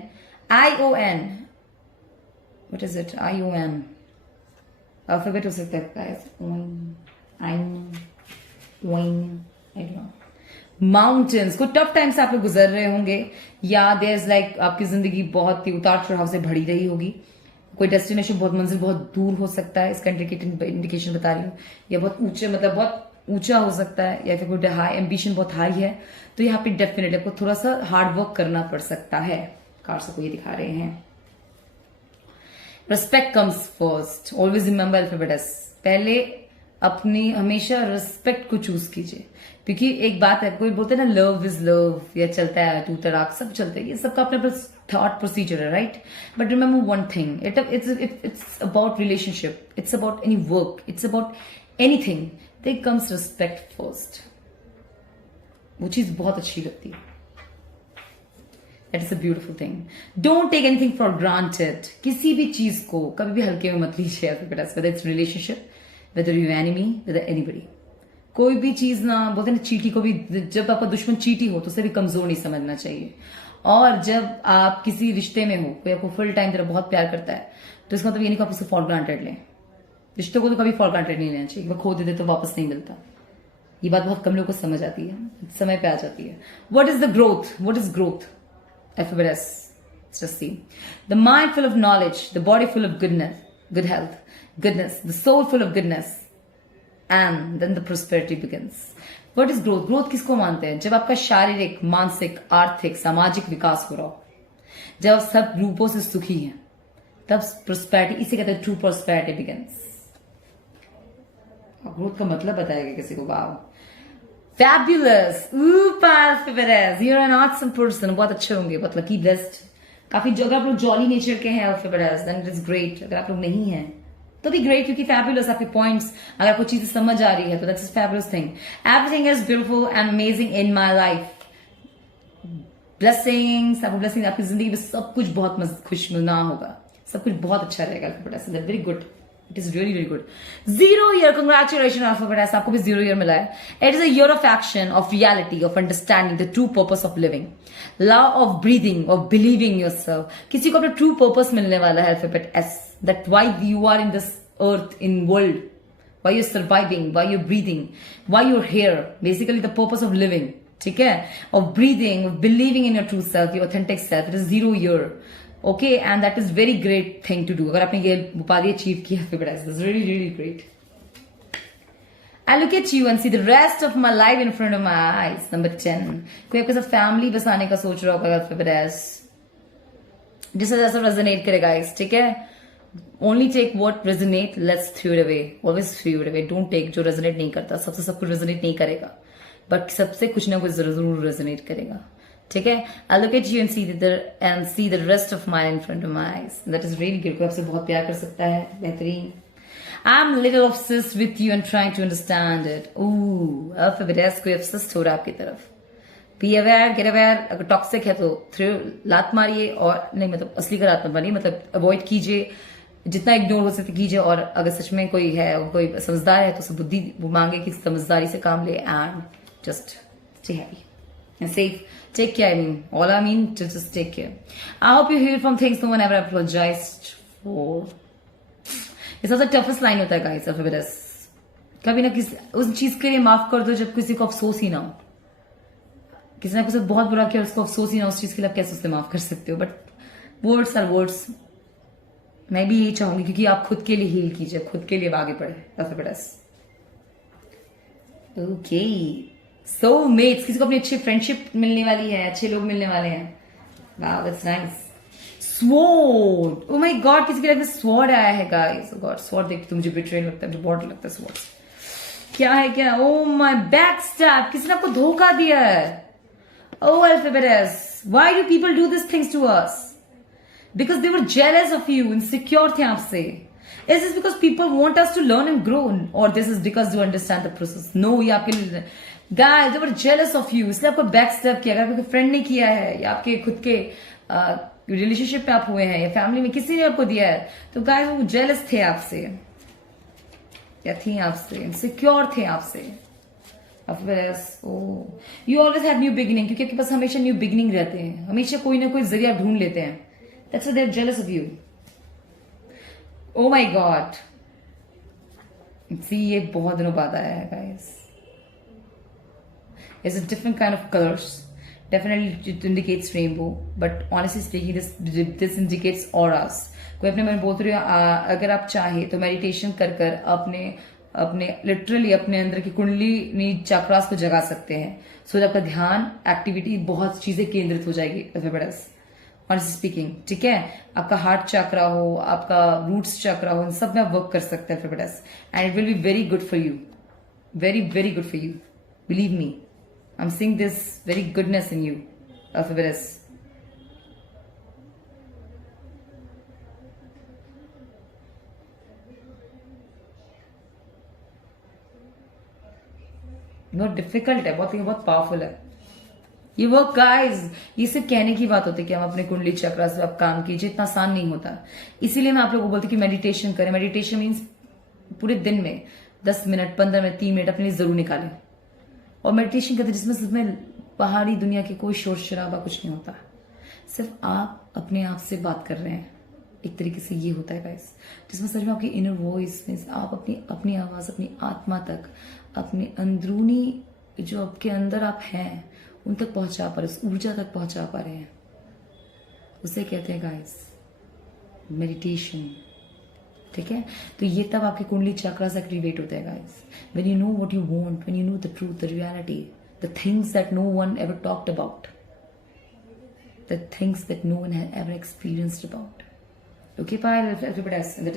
I O N, what is it, I O N alphabet हो सकता है। Mountains, को tough time से आप लोग गुजर रहे होंगे, या देयर इज लाइक आपकी जिंदगी बहुत ही उतार चढ़ाव से भरी रही होगी। कोई डेस्टिनेशन, बहुत मंजिल बहुत दूर हो सकता है, इसका इंडिकेशन बता रही हूँ, या बहुत ऊंचे, मतलब बहुत ऊंचा हो सकता है, या फिर कोई हाई एम्बिशन बहुत हाई है, तो यहाँ पे डेफिनेटली आपको थोड़ा सा हार्ड वर्क करना पड़ सकता है। कार्ड्स को ये दिखा रहे हैं। Respect comes first, always remember alphabets, पहले अपनी हमेशा रिस्पेक्ट को चूज कीजिए, क्योंकि एक बात है, कोई बोलते हैं ना लव इज लव, या चलता है तू तड़ाक, सब चलता है, ये सबका अपना थॉट प्रोसीजर है, right. But remember one thing, it's about relationship, it's about any work, it's about anything, there comes respect first. वो चीज बहुत अच्छी लगती है। That is a beautiful thing. Don't take anything for granted. किसी भी चीज को कभी भी हल्के में मत लीजिए, whether it's relationship, whether you enemy, whether anybody. कोई भी चीज ना, बोलते हैं ना चीटी को भी, जब आपका दुश्मन चीटी हो तो उसे भी कमजोर नहीं समझना चाहिए। और जब आप किसी रिश्ते में हो, कोई आपको फुल टाइम तरह बहुत प्यार करता है, तो इसका मतलब ये नहीं कि आप उसे फॉर ग्रांटेड लें। रिश्तों को तो कभी फॉर ग्रांटेड नहीं लेना चाहिए, वो खो देते तो वापस नहीं मिलता। ये बात बहुत कम लोगों को समझ आती है, समय पे आ जाती है। What is the growth? What is growth? Alphabet S. Let's just see. The mind full of knowledge, the body full of goodness, good health, goodness, the soul full of goodness, and then the prosperity begins. What is growth? Growth किसको मानते हैं? जब आपका शारीरिक, मानसिक, आर्थिक, सामाजिक विकास हो रहा हो, जब आप सब रूपों से सुखी हैं, तब prosperity, इसे कहते हैं true prosperity begins. ग्रोथ का मतलब बताएगा किसी को? वाव, fabulous, Alphabet, you're an awesome person, बहुत अच्छे होंगे, बहुत लकी, ब्लेस्ड, काफी जगह आप लोग जॉली नेचर के हैं Alphabet, then it is great। अगर आप लोग नहीं हैं तो भी ग्रेट, क्योंकि फैबुलस आपके पॉइंट्स, अगर आपको चीजें समझ आ रही है तो that's a fabulous thing. Everything is beautiful and amazing in my life, blessings, आपको ब्लेसिंग, आपकी जिंदगी में सब कुछ बहुत खुशनुमा होगा, सब कुछ बहुत अच्छा रहेगा। Alphabet, very good, it is really very good. 0 year, congratulation Alphabet, आपको भी 0 ईयर मिला है। It is a year of action, of reality, of understanding the true purpose of living, law of breathing, of believing yourself. किसी को अपना true purpose मिलने वाला है Alphabet S, that why you are in this earth, in world, why you're surviving, why you're breathing, why you're here, basically the purpose of living, ठीक है, of breathing, of believing in your true self, your authentic self. It is 0 year, okay, and that is very great thing to do. अगर आपने ये उपाधि achieve किया Alphabet S, that's really really great. I look at you and see the rest of my life in front of my eyes. Number 10, कोई आपके साथ family बसाने का सोच रहा होगा Alphabet S, जिससे जैसा रेजोनेट करेगा इस, ठीक है। Only take what resonate, let's throw it away, always throw it away, don't take जो रेजोनेट नहीं करता। सबसे सब कुछ रेजोनेट नहीं करेगा, बट सबसे कुछ ना कुछ जरूर रेजोनेट करेगा। ठीक है. I look at you and see the rest of my in front of my eyes. That is really good. कोई आपसे बहुत प्यार कर सकता है. बेहतरीन. I am little obsessed with you and trying to understand it. Alphabet S कोई obsessed हो रहा है आपकी तरफ. Be aware, get aware. अगर टॉक्सिक है तो थ्रो लात मारिए, और नहीं मतलब असली का लात मत मारिए, मतलब अवॉइड कीजिए, जितना इग्नोर हो सकते कीजिए. और अगर सच में कोई है, कोई समझदार है, तो उसे बुद्धि वो मांगे कि समझदारी से काम ले. And just stay happy and safe. Take care. All I mean to just take care. I hope you hear from things no one ever apologized for. ये सबसे toughest line होता है guys. अल्फाबेट. कभी ना किसी उस चीज के लिए माफ कर दो जब किसी को अफसोस ही ना हो. किसी ने कुछ बहुत बुरा किया, उसको अफसोस ही ना, उस चीज के लिए आप कैसे उससे माफ कर सकते हो. But words are words. मैं भी यही चाहूंगी, क्योंकि आप खुद के लिए हील कीजिए, खुद के लिए आगे बढ़े. अल्फाबेट. ओके. सोलमेट्स. किसी को अपनी अच्छी फ्रेंडशिप मिलने वाली है, अच्छे लोग मिलने वाले हैं. Wow that's nice. Sword. Oh my God, किसी के लाइफ में स्वॉर्ड आया है गाइस. ओ गॉड, स्वॉर्ड देख तो मुझे बिट्रेयल लगता है, मुझे बहुत लगता है स्वॉर्ड. क्या है क्या? Oh my back stab. किसी ने आपको धोखा दिया है. Oh alphabet. Why do people do this things to us? Because they were jealous of you, insecure थे आपसे. Is this because people want us to learn and grow, or this is because you understand the process? No, ये आपके guys, they were jealous of you, इसलिए आपको back step किया. अगर आपके friend ने किया है, या आपके खुद के रिलेशनशिप पे आप हुए हैं, या फैमिली में किसी ने आपको दिया है, तो गाइस वो जेलस थे आपसे, या थी आपसे, इनसिक्योर थे आपसे. You always have new beginning, क्योंकि आपके पास हमेशा न्यू बिगिनिंग रहते हैं, हमेशा कोई ना कोई जरिया ढूंढ लेते हैं. That's why they are jealous of you. Oh my god. See ये बहुत दिनों बाद आया है guys. It's a different kind of colors. Definitely it indicates rainbow, but honestly speaking, this indicates auras. कोई अपने मन में बोल रही है, अगर आप चाहे तो मेडिटेशन कर कर अपने लिटरली अपने अंदर की कुंडली चक्रास को जगा सकते हैं. सो आपका ध्यान एक्टिविटी बहुत चीजें केंद्रित हो जाएगी. ऑनेस्टली स्पीकिंग, ठीक है. आपका हार्ट चक्रा हो, आपका रूट्स चक्रा हो, इन सब में आप वर्क कर सकते हैं. And it will be very good for you. Very very good for you. Believe me. I'm seeing this very goodness in you, Alphabetus. बहुत डिफिकल्ट है, बहुत पावरफुल है ये वर्क गाइस. ये सिर्फ कहने की बात होती है कि हम अपने कुंडली चक्र से आप काम कीजिए, इतना आसान नहीं होता. इसीलिए मैं आप लोगों को बोलती हूँ कि मेडिटेशन करें. मेडिटेशन मीन्स पूरे दिन में 10 मिनट, 15 मिनट, 3 मिनट अपने लिए जरूर निकालें और मेडिटेशन करते, जिसमें पहाड़ी दुनिया की कोई शोर शराबा कुछ नहीं होता. सिर्फ आप अपने आप से बात कर रहे हैं. एक तरीके से ये होता है गाइस, जिसमें सच में आपकी इनर वॉइस में आप अपनी आवाज, अपनी आत्मा तक, अपने अंदरूनी जो आपके अंदर आप हैं उन तक पहुंचा पा रहे, उस ऊर्जा तक पहुंचा पा रहे हैं. उसे कहते हैं गाइस मेडिटेशन. ठीक है. तो ये तब आपके कुंडली चक्रास एक्टिवेट होते हैं guys. When you know what you want, when you know the truth, the reality, the things that no one ever talked about, the things that no one had ever experienced about. Okay Payal, that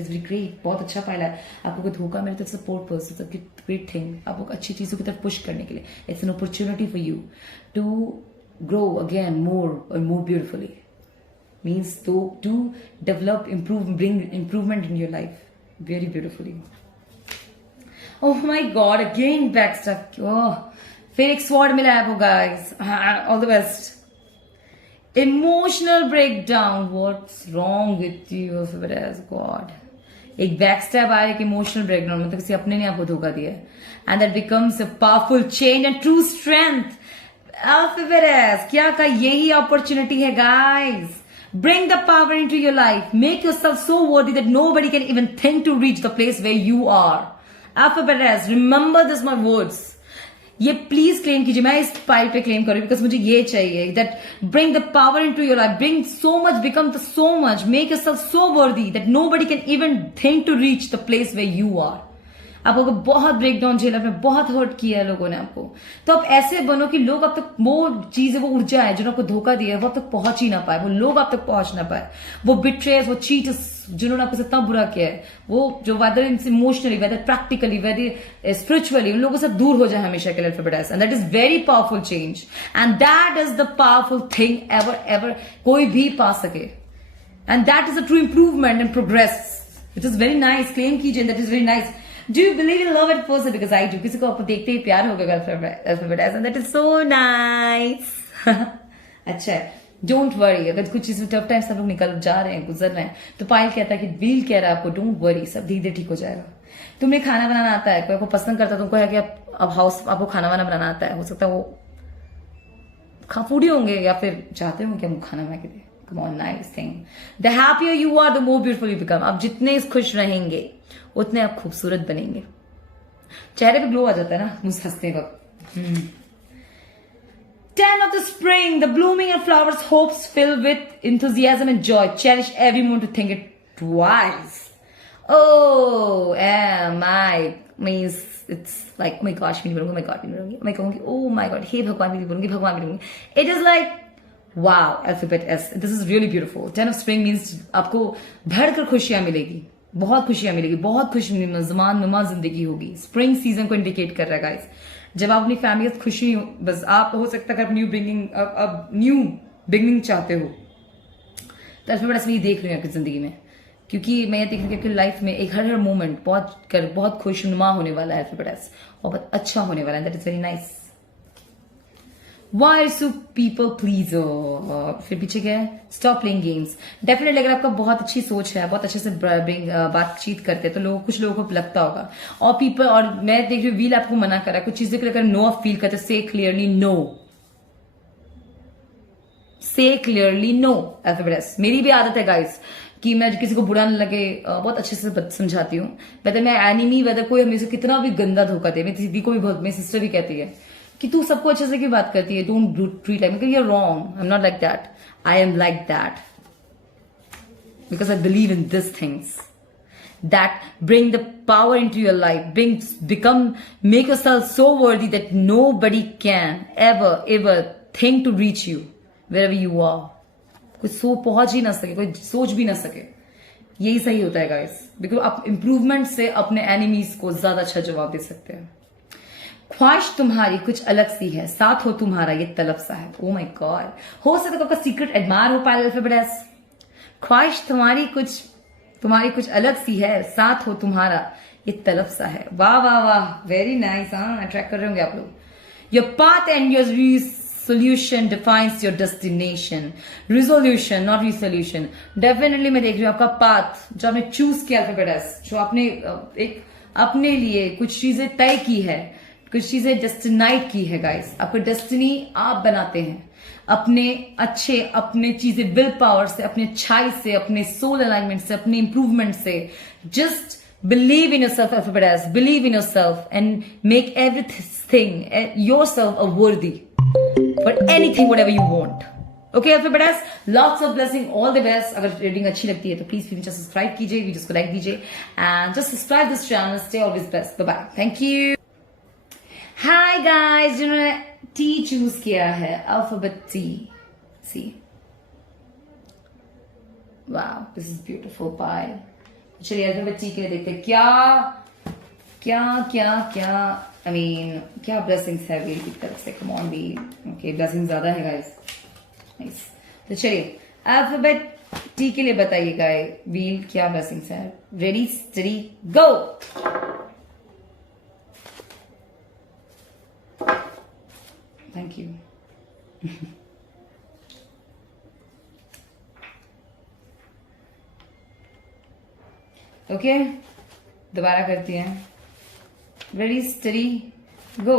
is very great. बहुत अच्छा पायल है. आपको कोई धोखा मेरे तरफ support person, great thing. आपको अच्छी चीजों की तरफ पुश करने के लिए it's an opportunity for you to grow again more और more beautifully. Means to develop, improve, bring improvement in your life very beautifully. Oh my God, again backstuck. Oh, फिर एक sword मिला है आपको guys. All the best. Emotional breakdown. What's wrong with you? God. एक backstab आया, एक emotional breakdown, मतलब किसी अपने ने आपको धोखा दिया है. And that becomes a powerful change and true strength. Alphabet, क्या का यही opportunity है guys. Bring the power into your life. Make yourself so worthy that nobody can even think to reach the place where you are. Alphabet S, remember this my words. ये please claim कीजिए. मैं इस pile पे claim करूँ because मुझे ये चाहिए. That bring the power in to your life. Bring so much, become the so much. Make yourself so worthy that nobody can even think to reach the place where you are. आपको बहुत breakdown झेला, आपने बहुत hurt किया है लोगों ने आपको, तो आप ऐसे बनो कि लोग आप तक वो चीज है, वो ऊर्जा है जो आपको धोखा दिया है, वो आप तक पहुंच ही ना पाए, वो लोग आप तक पहुंच ना पाए, वो बिट्रेयर्स, वो चीटर्स जिन्होंने आपको इतना बुरा किया है, वो जो whether emotionally, whether practically, whether spiritually, उन लोगों से दूर हो जाए हमेशा के लिए alphabet. And that is very powerful change, and that is the powerful thing ever कोई भी पा सके, and that is a true improvement and progress. It is very nice, claim कीजिए, that is very nice. Do you believe in love at first? Because I do. किसी को आपको देखते ही प्यार हो गया alphabet, and that is so nice. अच्छा है, डोंट वरी, अगर कुछ चीज टफ टाइम सब लोग निकल जा रहे हैं, गुजर रहे हैं, तो पायल कहता है कि व्हील कह रहा है आपको डोंट वरी, सब धीरे धीरे ठीक हो जाएगा। तुम्हें खाना बनाना आता है, कोई आपको पसंद करता है, तुमको है कि अब हाउस आपको खाना वाना बनाना आता है, हो सकता है वो फूडी होंगे या फिर चाहते हो कि हम खाना बना के दें। Come on, nice thing. The happier you are, the more beautiful you become. आप जितने खुश रहेंगे उतने आप खूबसूरत बनेंगे। चेहरे पे ग्लो आ जाता है ना मुझे हंसते वक्त। 10 of the spring, the blooming of flowers, hopes fill with enthusiasm and joy. Cherish every moment to think it twice. Oh, my means it's like, oh my gosh, मैं नहीं बोलूंगी, oh my god, मैं नहीं बोलूंगी, मैं कहूंगी oh my god, हे भगवान भी नहीं बोलूंगी, भगवान भी नहीं बोलूंगी। It is like wow, alphabet S. This is really beautiful. 10 of spring means आपको भरकर खुशियां मिलेगी, बहुत खुशियां मिलेगी, बहुत खुशनुमा जिंदगी होगी। स्प्रिंग सीजन को इंडिकेट कर रहा है गाइस। जब आप अपनी फैमिली से खुशी, बस आप हो सकता है अब न्यू बिगिनिंग चाहते हो, तो अल्फाबेट एस में ये देख रही हूँ आपकी जिंदगी में, क्योंकि मैं ये देख रही हूँ कि लाइफ में एक हर मोमेंट बहुत खुशनुमा होने वाला है अल्फाबेट एस, और बहुत अच्छा होने वाला है। That is very nice. Why so people pleaser? फिर पीछे क्या है? Stop playing games. डेफिनेटली अगर आपका बहुत अच्छी सोच है, बहुत अच्छे से बातचीत करते हैं, तो कुछ लोगों को लगता होगा। और पीपल, और मैं देख रही हूँ व्हील आपको मना कर रहा है, कुछ चीजें अगर नो आप फील करते, से क्लियरली नो, से क्लियरली नो। अल्फाबेट। मेरी भी आदत है गाइस कि मैं किसी को बुरा न लगे बहुत अच्छे से समझाती हूँ, वेदर मैं एनिमी, वेदर कोई हमें कितना भी गंदा धोखा दे। मेरी दीदी को भी बहुत, मेरी सिस्टर भी कहती है कि तू सबको अच्छे से क्यों बात करती है, don't treat like, you are wrong, I am not like that, I am like that because I believe in this things that bring the power into your life, make yourself so worthy that nobody can ever think to reach you wherever you are. कोई पहुंच ही ना सके, कोई सोच भी ना सके। यही सही होता है गाइस, बिकॉज आप इंप्रूवमेंट से अपने एनिमीज को ज्यादा अच्छा जवाब दे सकते हैं। ख्वाहिश तुम्हारी कुछ अलग सी है, साथ हो तुम्हारा ये तलब सा है। ओ माय गॉड, हो सकता है आपका सीक्रेट एडमायर हो पायल अल्फाबेट एस। ख्वाहिश तुम्हारी कुछ अलग सी है, साथ हो तुम्हारा ये तलब सा है। वाह वाह वाह, वेरी नाइस। हाँ, ट्रैक कर रहे होंगे आप लोग। Your path and your solution defines your destination. Resolution, not resolution. Definitely मैं देख रही हूँ आपका पाथ जो आपने चूज किया अल्फाबेट एस, जो आपने एक अपने लिए कुछ चीजें तय की है, कुछ चीजें डेस्टिनाइड की है गाइस। आपका डेस्टिनी आप बनाते हैं अपने चीजें विल पावर से, अपने अच्छाई से, अपने सोल अलाइनमेंट से, अपने इंप्रूवमेंट से। Just believe in yourself alphabet S, believe in yourself and make everything yourself a worthy for anything whatever you want. Okay alphabet S, lots of blessing, all the best. अगर reading अच्छी लगती है तो please video को subscribe कीजिए, videos को like कीजिए and just subscribe this channel. Stay always blessed. Bye bye. Thank you. Hi guys, जिन्होंने T चूज किया है, alphabet T. See, wow, this is beautiful pie. चलिए अल्फाबेट टी के लिए देखते हैं क्या ब्लेसिंग्स है व्हील की तरफ से। Come on wheel, okay blessing ज्यादा है गाइस, नाइस। तो चलिए अल्फाबेट टी के लिए बताइएगा व्हील क्या ब्लेसिंग्स है। Ready study go. Thank you. Okay, दोबारा करती हैं। Ready study go.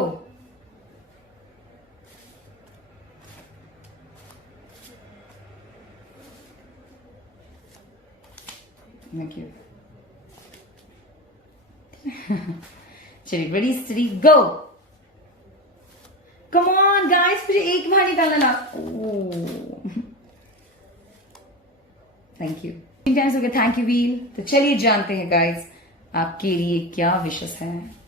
Thank you. चलिए ready study go. Come on guys, मुझे एक बार निकालना ना। Thank you. टाइम्स हो गया, थैंक यू व्हील। तो चलिए जानते हैं गाइस आपके लिए क्या विशेष है?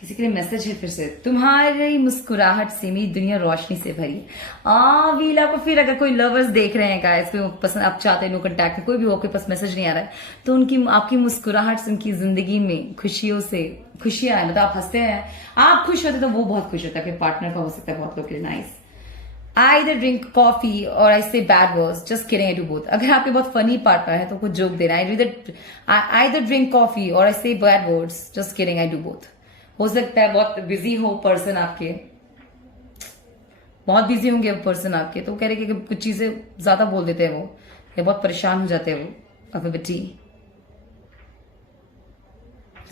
किसी के लिए मैसेज है फिर से, तुम्हारी मुस्कुराहट से मेरी दुनिया रोशनी से भरी है। वील आपको फिर अगर कोई लवर्स देख रहे हैं गाइस, कोई पसंद आप चाहते हैं, नो कॉन्टैक्ट में कोई भी हो, आपके पास मैसेज नहीं आ रहा है, तो उनकी आपकी मुस्कुराहट से उनकी जिंदगी में खुशियों से खुशियां है, मतलब आप हंसते हैं, आप खुश होते तो वो बहुत खुश होता है, आपके पार्टनर का हो सकता है बहुत लोग के लिए nice. I either drink coffee or I say bad words. Just kidding, I do both. अगर आपके बहुत फनी पार्टनर है तो कुछ जोक दे रहा है, I either drink coffee or I say bad words. Just kidding, I do both. हो सकता है बहुत बिजी हो पर्सन आपके, बहुत बिजी होंगे पर्सन आपके, तो कह रहे कि कुछ चीजें ज्यादा बोल देते हैं वो, या बहुत परेशान हो जाते हैं वो। अल्फाबेटी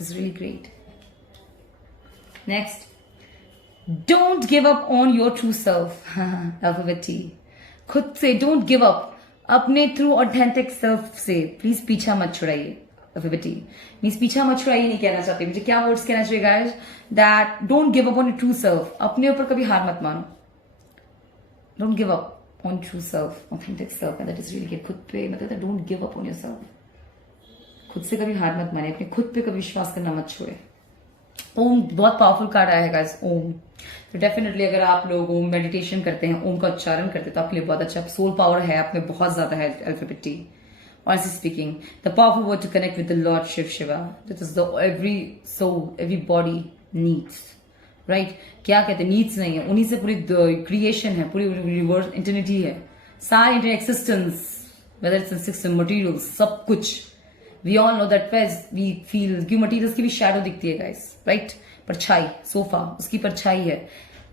is really great. Next, don't give up on your true self. अल्फाबेटी, खुद से डोंट गिव अप, अपने ट्रू ऑथेंटिक सेल्फ से प्लीज पीछा मत छुड़ाइए। अल्फाबेटी मीन्स पीछा मत छुड़ाइए नहीं कहना चाहती, मुझे क्या वर्ड्स कहना चाहिए guys, that don't give up on your true self, अपने ऊपर कभी हार मत मानो। Don't give up on true self, authentic self, that is really good. खुद पे मतलब don't give up on your self, खुद से कभी हार मत माने, अपने खुद पे कभी विश्वास करना मत छोड़े। ओम बहुत पावरफुल कार्ड आया है गाइस, ओम। तो डेफिनेटली अगर आप लोग ओम मेडिटेशन करते हैं, ओम का उच्चारण करते हैं, तो आपके लिए बहुत अच्छा सोल पावर है, आप में बहुत ज्यादा है। अल्फाबेटी, honestly speaking, the powerful word to connect with the Lord Shiva, that is the every soul, every body needs, right? क्या कहते हैं, needs नहीं है, उन्हीं से पूरी creation है, पूरी universe इंटरनिटी है, सारी inter existence, whether it's in system, materials, सब कुछ। We all know that we feel कि materials की भी shadow दिखती है guys, right? परछाई, सोफा उसकी परछाई है,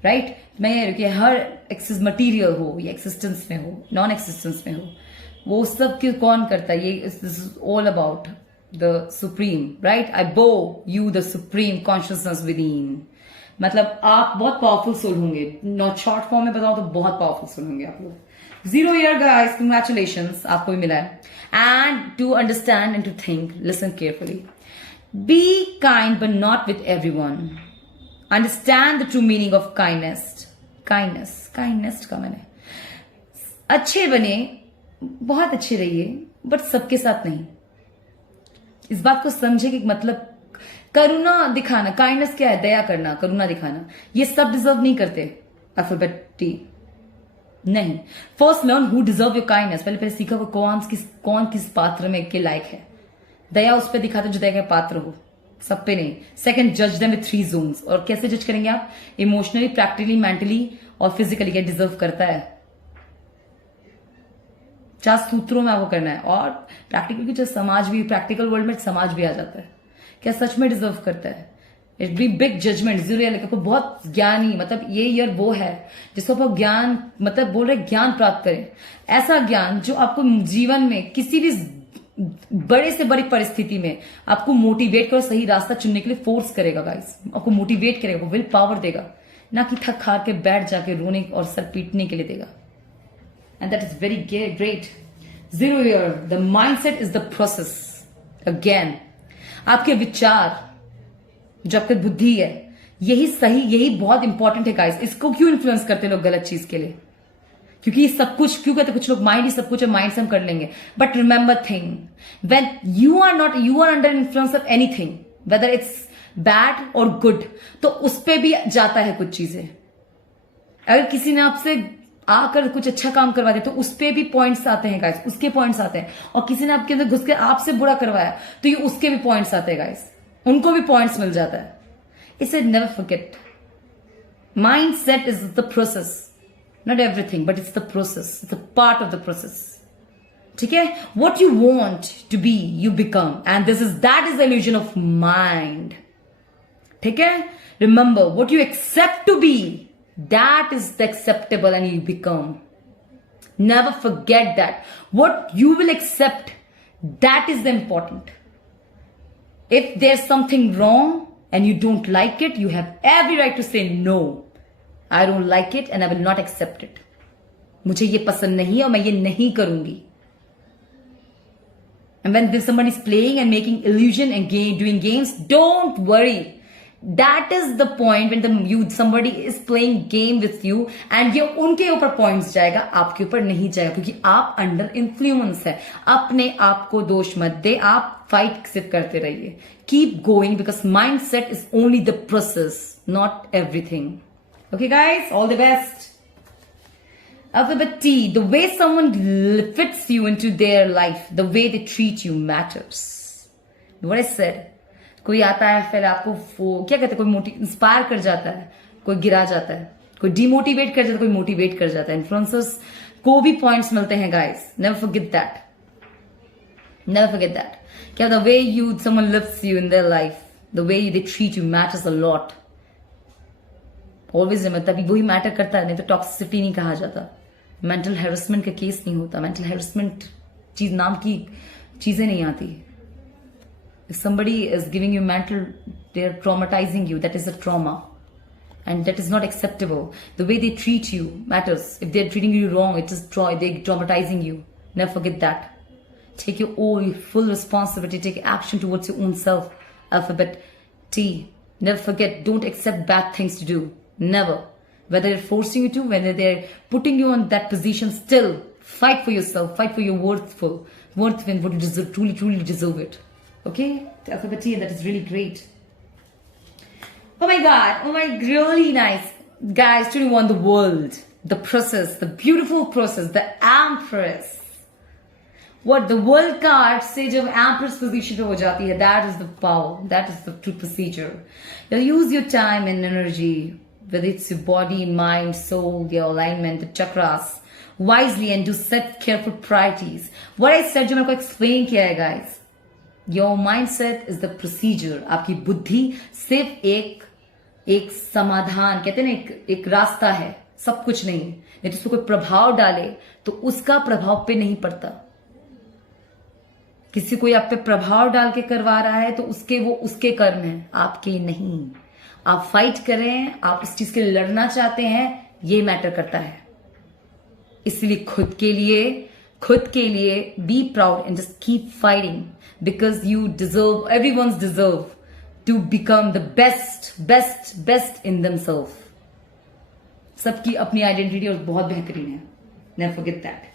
right? मैं कि हर मटीरियल हो या एक्सिस्टेंस में हो, नॉन एक्सिस्टेंस में हो, वो सब क्यों कौन करता है? ये this is all about the supreme, right? I bow you the supreme consciousness with in, मतलब आप बहुत पावरफुल सोल होंगे। नॉट शॉर्ट फॉर्म में बताओ तो बहुत पावरफुल सोल होंगे आप लोग। 0 ईयर गाइस, कंग्रेचुलेशंस, आपको भी मिला है। And to understand and to think, listen carefully, be kind but not with everyone, understand the true meaning of kindness. Kindness का मैंने अच्छे बने, बहुत अच्छे रहिए, बट सबके साथ नहीं। इस बात को समझे कि मतलब करुणा दिखाना, काइंडनेस क्या है? दया करना, करुणा दिखाना, ये सब डिजर्व नहीं करते। अल्फाबेटी नहीं। First learn who deserve your kindness, पहले सीखा को कौन किस पात्र में के लायक है। दया उस पर दिखाते जो दया के पात्र हो, सब पे नहीं। सेकंड, जज देम विद 3 जोन्स। और कैसे जज करेंगे आप? इमोशनली, प्रैक्टिकली, मेंटली और फिजिकली, क्या डिजर्व करता है। 4 सूत्रों में आपको करना है। और प्रैक्टिकल जो समाज भी, प्रैक्टिकल वर्ल्ड में समाज भी आ जाता है, क्या सच में डिजर्व करता है। इट बी बिग जजमेंट, जरूर आपको बहुत ज्ञानी, मतलब ये ईयर वो है जिसको आप ज्ञान, मतलब बोल रहे ज्ञान प्राप्त करें, ऐसा ज्ञान जो आपको जीवन में किसी भी बड़े से बड़ी परिस्थिति में आपको मोटिवेट करो, सही रास्ता चुनने के लिए फोर्स करेगा गाइस, आपको मोटिवेट करेगा, विल पावर देगा, ना कि थक हार के बैठ जाके रोने और सर पीटने के लिए देगा। And that is very great. 0 year, the mindset is the process. Again, आपके विचार, जो आपकी बुद्धि है, यही सही, यही बहुत इंपॉर्टेंट है गाइस। इसको क्यों इन्फ्लुएंस करते लोग गलत चीज के लिए? क्योंकि ये सब कुछ क्यों कहते, कुछ लोग माइंड ही सब कुछ है, माइंड से हम कर लेंगे। But remember thing, when you are under influence of anything, whether it's bad और गुड, तो उस पर भी जाता है कुछ चीजें। अगर किसी ने आपसे आकर कुछ अच्छा काम करवा दे तो उस पे भी पॉइंट्स आते हैं गाइस, उसके पॉइंट्स आते हैं। और किसी ने आपके अंदर घुस के आपसे बुरा करवाया तो ये उसके भी पॉइंट्स आते हैं गाइस, उनको भी पॉइंट्स मिल जाता है। इसे never forget, mindset is the process, not everything but it's the process, it's a part of the process. ठीक है, what you want to be you become, and that is the illusion of mind. ठीक है, remember what you accept to be, that is the acceptable and you become. Never forget that. What you will accept, that is the important. If there's something wrong and you don't like it, you have every right to say no. I don't like it and I will not accept it. मुझे ये पसंद नहीं है और मैं ये नहीं करूंगी. And when somebody is playing and making illusion and doing games, don't worry. That is the point when somebody is playing game with you and ये उनके ऊपर पॉइंट्स जाएगा, आपके ऊपर नहीं जाएगा, क्योंकि आप अंडर इन्फ्लुएंस है। अपने आप को दोष मत दे, आप फाइट सिर्फ करते रहिए। Keep going because mind set is only the process, not everything. Okay guys, all the best. Alphabet T, the way someone fits you into their life, the way they treat you matters. What I said. कोई आता है फिर आपको क्या कहते हैं, कोई inspire कर जाता है, कोई गिरा जाता है, कोई डिमोटिवेट कर जाता है, कोई मोटिवेट कर जाता है। इन्फ्लुएंसर्स को भी पॉइंट्स मिलते हैं guys, never forget that, never forget that. क्या the way you someone lives you in their life, the way they treat you matters a lot. Always remember, तभी वही मैटर करता है, नहीं तो टॉक्सिसिटी नहीं कहा जाता। मेंटल हैरेसमेंट का केस नहीं होता। मेंटल हैरेसमेंट चीज नाम की चीजें नहीं आती। If somebody is giving you mental, they're traumatizing you. That is a trauma, and that is not acceptable. The way they treat you matters. If they're treating you wrong, it is they're traumatizing you. Never forget that. Take your own full responsibility. Take action towards your own self. Alphabet T. Never forget. Don't accept bad things to do. Never. Whether they're forcing you to, whether they're putting you on that position, still fight for yourself. Fight for your worth when what you deserve, truly deserve it. Okay, the Alphabet T, and that is really great. Oh my God, oh my, really nice. Guys, truly won the world. The process, the beautiful process, the Empress. What the world card से जब Empress position पे हो जाती है, that is the power, that is the true procedure. You use your time and energy, whether it's your body, mind, soul, your alignment, the chakras, wisely and do set careful priorities. What I said, जो मैंने आपको explain किया है guys. Your mindset is the procedure. आपकी बुद्धि सिर्फ एक समाधान, कहते हैं ना, एक रास्ता है, सब कुछ नहीं। नहीं तो उसको कोई प्रभाव डाले तो उसका प्रभाव पे नहीं पड़ता। किसी कोई आप पे प्रभाव डाल के करवा रहा है तो उसके कर्म हैं, आपके नहीं। आप फाइट करें, आप इस चीज के लिए लड़ना चाहते हैं, ये मैटर करता है। इसलिए खुद के लिए be proud and just keep fighting because you deserve, everyone's deserve to become the best in themselves. सबकी अपनी आइडेंटिटी और बहुत बेहतरीन है, never forget that.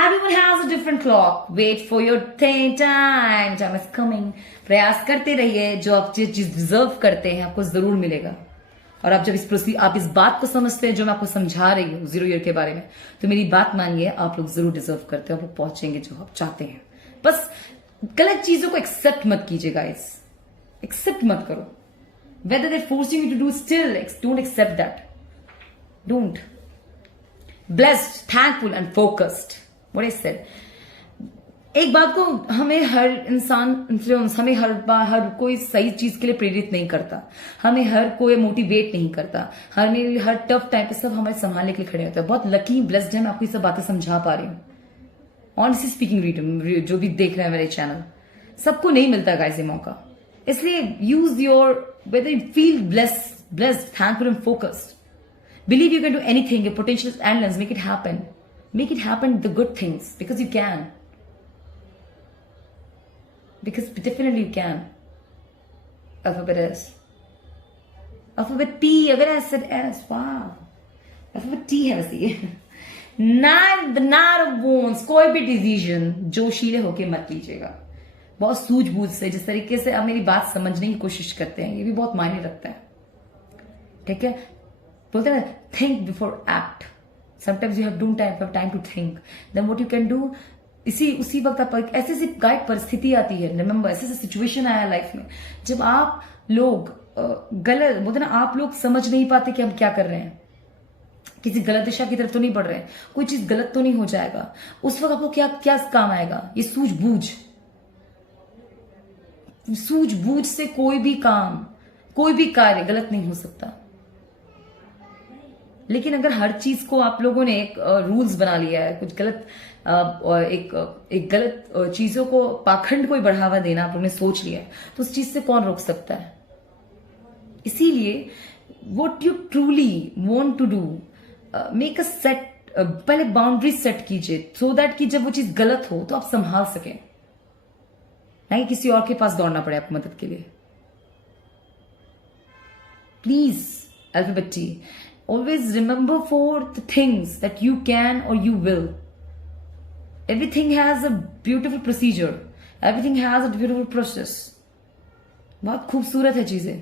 Everyone has a different clock. Wait for your time is coming. प्रयास करते रहिए, जो आप चीज डिजर्व करते हैं आपको जरूर मिलेगा। और आप जब आप इस बात को समझते हैं जो मैं आपको समझा रही हूँ 0 ईयर के बारे में, तो मेरी बात मानिए, आप लोग जरूर डिजर्व करते हो, आप पहुंचेंगे जो आप चाहते हैं। बस गलत चीजों को एक्सेप्ट मत कीजिए गाइस, एक्सेप्ट मत करो। Whether they forcing you to do, still don't accept that, don't. Blessed, thankful and focused, what I said. एक बात को, हमें हर इंसान इन्फ्लुएंस, हमें हर कोई सही चीज के लिए प्रेरित नहीं करता, हमें हर कोई मोटिवेट नहीं करता, हर टफ टाइम पे सब हमारे संभालने के लिए खड़े होते हैं। बहुत लकी ब्लेस्ड है, मैं आपको ये सब बातें समझा पा रही हूँ। ऑनेस्टली स्पीकिंग, जो भी देख रहे हैं मेरे चैनल, सबको नहीं मिलता गाइस ये मौका। इसलिए use your, whether you feel blessed, thankful and focused, believe you can do anything, your potential is endless, make it happen the good things, because you can, because definitely you can. Alphabet S, Alphabet P, अगर I said S, wow, Alphabet T है वैसे ये। The Knight of Wands, कोई भी decision जोशीले होके मत लीजिएगा, बहुत सूझबूझ से, जिस तरीके से आप मेरी बात समझने की कोशिश करते हैं, ये भी बहुत मायने रखता है। ठीक है, बोलते हैं think before act. Sometimes you don't have time to think, then what you can do, उसी वक्त आप ऐसी गाइड परिस्थिति आती है, रिमेंबर, ऐसे सिचुएशन आया लाइफ में जब आप लोग गलत बोलते ना, आप लोग समझ नहीं पाते कि हम क्या कर रहे हैं, किसी गलत दिशा की तरफ तो नहीं बढ़ रहे हैं, कोई चीज गलत तो नहीं हो जाएगा। उस वक्त आपको क्या काम आएगा, ये सूझबूझ से कोई भी काम, कोई भी कार्य गलत नहीं हो सकता। लेकिन अगर हर चीज को आप लोगों ने एक रूल्स बना लिया है, कुछ गलत एक गलत चीजों को, पाखंड को बढ़ावा देना आप लोगों ने सोच लिया है, तो उस चीज से कौन रोक सकता है। इसीलिए what you truly want to do, make a set, पहले बाउंड्री सेट कीजिए, सो दैट कि जब वो चीज गलत हो तो आप संभाल सकें, नहीं किसी और के पास दौड़ना पड़े आपको मदद के लिए। Please, alphabet T, always remember for the things that you can or you will. Everything has a beautiful procedure. Everything has a beautiful process. बहुत खूबसूरत है चीजें.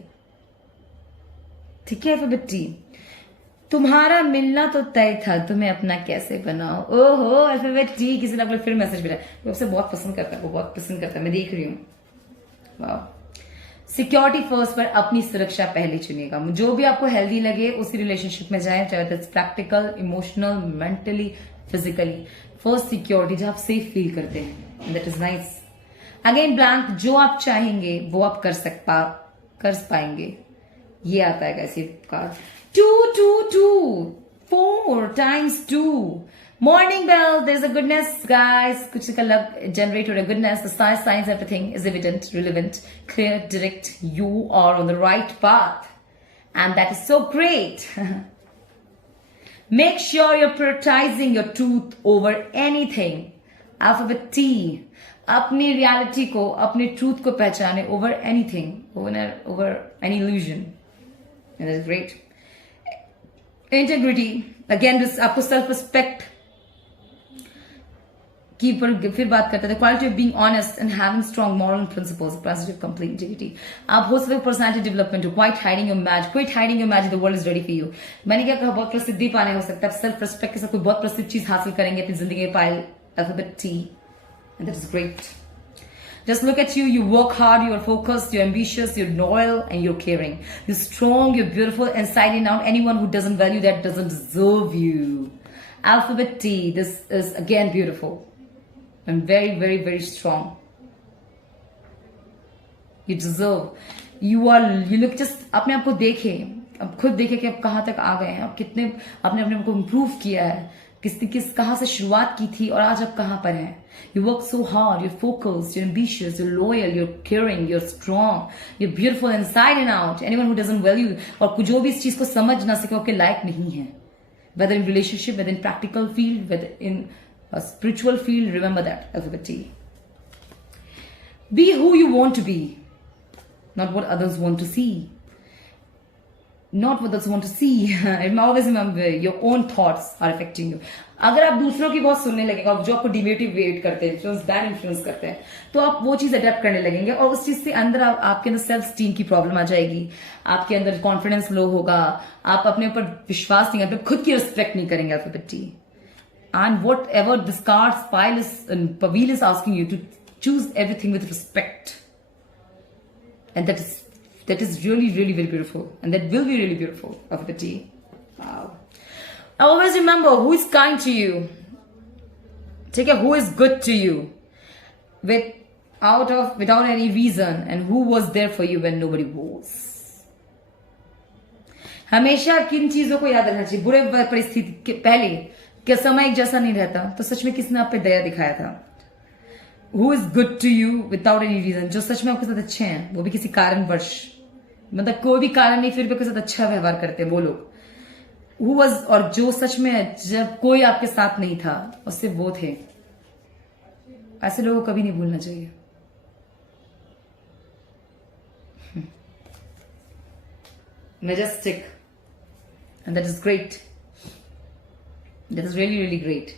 ठीक है alphabet T. तुम्हारा मिलना तो तय था, तुम्हें अपना कैसे बनाओ. ओहो alphabet T, किसी ने आपको फिर मैसेज भेजा. वो आपसे बहुत पसंद करता है, वो बहुत पसंद करता है, मैं देख रही हूँ. वाह. सिक्योरिटी फर्स्ट पर अपनी सुरक्षा पहले चुनिएगा. जो भी आपको हेल्दी लगे उसी रिलेशनशिप में जाए, चाहे that's practical, emotional, mentally, physically. First security, जहां आप सेफ फील करते हैं. That is nice. Again blank, जो आप चाहेंगे वो आप कर पाएंगे. ये आता है कैसे card. 2 2 2 4 times 2. Morning bell, there's a goodness, guys. कुछ का लग generate हो रहा है. Goodness, the stars, signs, everything is evident, relevant, clear, direct. You are on the right path. And that is so great. Make sure you're prioritizing your truth over anything. Alphabet T. अपनी reality को, अपने truth को पहचाने over anything, over any illusion. And that's great. Integrity. Again, this आपको self respect की पर फिर बात करते हैं. Quality of being honest and having strong moral principles, positive complete integrity. आप हो सकते पर्सनैलिटी डेवलपमेंट हो. Quite hiding your match, quit hiding your match, the world is ready for you. मैंने क्या कहा, बहुत प्रसिद्धि पाने हो सकता है. आप सेल्फ रिस्पेक्ट के साथ कोई बहुत प्रसिद्ध चीज हासिल करेंगे अपनी जिंदगी में. Payal alphabet T, and that is great. Just look at you. You work hard, you're focused, you're ambitious, you're loyal, and you're caring. You're strong, you're beautiful, inside and out. Anyone who doesn't value that doesn't deserve you. Alphabet T, this is again beautiful. And very, very, very strong. You deserve. You look, just अपने आप को देखें. अब खुद देखें कि आप कहाँ तक आ गए हैं. आप कितने आपने अपने को इम्प्रूव किया है. कहाँ से शुरुआत की थी और आज आप कहाँ पर हैं. You work so hard, you're focused, you're ambitious, you're loyal, you're caring, you're strong, you're beautiful inside and out. Anyone who doesn't value और जो भी इस चीज को समझ ना सके आपके लायक नहीं है. Whether in relationship, whether in practical field, whether in a spiritual field, remember that, alphabet T. Be who you want to be, not what others want to see. Not what others want to see. Always remember, your own thoughts are affecting you. अगर आप दूसरों की बहुत सुनने लगेंगे और जो आपको डिमोटिवेट करते हैं, बैड इन्फ्लुएंस करते हैं, तो आप वो चीज अडेप्ट करने लगेंगे और उस चीज से अंदर आपके अंदर सेल्फ स्टीम की प्रॉब्लम आ जाएगी. आपके अंदर कॉन्फिडेंस लो होगा. आप अपने ऊपर विश्वास नहीं करेंगे, खुद की रिस्पेक्ट नहीं करेंगे. alphabet T. And whatever this card's pile is, Pavil is asking you to choose everything with respect. And that is really, really very beautiful. And that will be really beautiful, alphabet T. Wow. Always remember who is kind to you. Take care, who is good to you. Without any reason. And who was there for you when nobody was. हमेशा किन चीजों को याद रखना चाहिए. बुरे परिस्थिति के पहले क्या समय एक जैसा नहीं रहता, तो सच में किसने आप पे दया दिखाया था. Who is good to you without any reason. जो सच में आपके साथ अच्छे हैं, वो भी किसी कारणवश, मतलब कोई भी कारण नहीं, फिर भी आपके साथ अच्छा व्यवहार करते हैं वो लोग. Who was, और जो सच में जब कोई आपके साथ नहीं था और सिर्फ वो थे. ऐसे लोगों को कभी नहीं भूलना चाहिए. Majestic. And that is great. That is really, really great.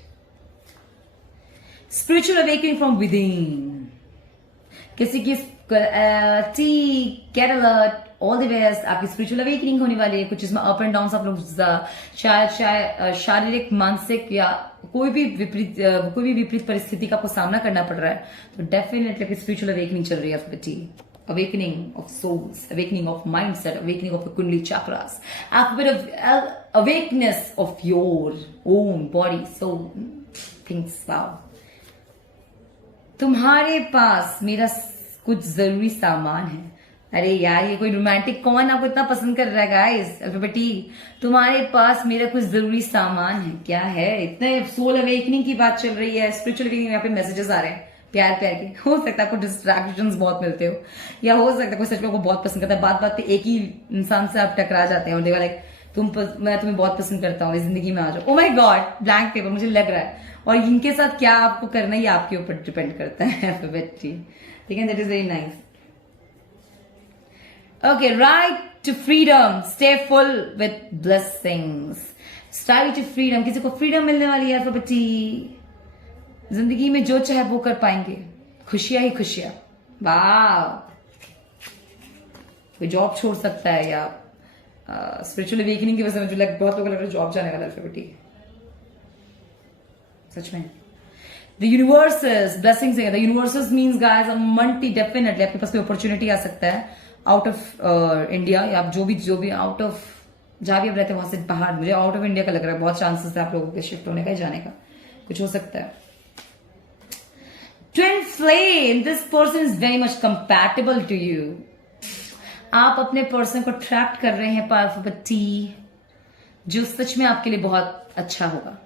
Spiritual awakening from within. किसी की टी get alert all the best. आपकी स्पिरिचुअल अवेकनिंग होने वाली है. कुछ इसमें अप एंड डाउन आप लोग शायद शारीरिक, मानसिक या कोई भी विपरीत परिस्थिति का आपको सामना करना पड़ रहा है, तो डेफिनेटली स्पिरिचुअल अवेकनिंग चल रही है आपकी T. Awakening of souls, awakening of mindset, awakening of the Kundalini chakras, a bit of awakeness of your own body, soul, things. Wow. तुम्हारे पास मेरा कुछ जरूरी सामान है. अरे यार, ये कोई रोमांटिक कौन आपको इतना पसंद कर रहा है गाइस. Alphabet T. तुम्हारे पास मेरा कुछ जरूरी सामान है. क्या है? इतने सोल अवेकनिंग की बात चल रही है, स्पिरिचुअल अवेकनिंग. यहाँ पे मैसेजेस आ रहे हैं प्यार के. हो सकता है आपको डिस्ट्रैक्शंस बहुत मिलते हो, या हो सकता है कोई सच में आपको बहुत पसंद करता है. बात बात पे एक ही इंसान से आप टकरा जाते हैं और देगा लाइक मैं तुम्हें बहुत पसंद करता हूँ, इस जिंदगी में आ जाओ. Oh my God, blank paper मुझे लग रहा है. और इनके साथ क्या आपको करना है ये आपके ऊपर डिपेंड करता है. Alphabet T. ठीक है, that is very nice. Okay, right to freedom. Stay full with blessings. Style to freedom. किसी को freedom मिलने वाली है अल्फाबेट टी. जिंदगी में जो चाहे वो कर पाएंगे. खुशियां ही खुशियां. वाह. कोई जॉब छोड़ सकता है या स्पिरिचुअल अवेकनिंग की वजह से मुझे बहुत लोगों को लग रहा है जॉब जाने वाला अल्फाबेट टी. सच में. The universes, blessings है. The universes means guys, multi definitely आपके पास कोई अपॉर्चुनिटी आ सकता है आउट ऑफ इंडिया या आप जो भी आउट ऑफ जहां भी आप रहते हैं वहां से बाहर. मुझे आउट ऑफ इंडिया का लग रहा है. बहुत चांसेस है आप लोगों के शिफ्ट होने का, जाने का कुछ हो सकता है. Twin flame, this person is very much compatible to you. आप अपने पर्सन को अट्रैक्ट कर रहे हैं अल्फाबेट टी, जो सच में आपके लिए बहुत अच्छा होगा,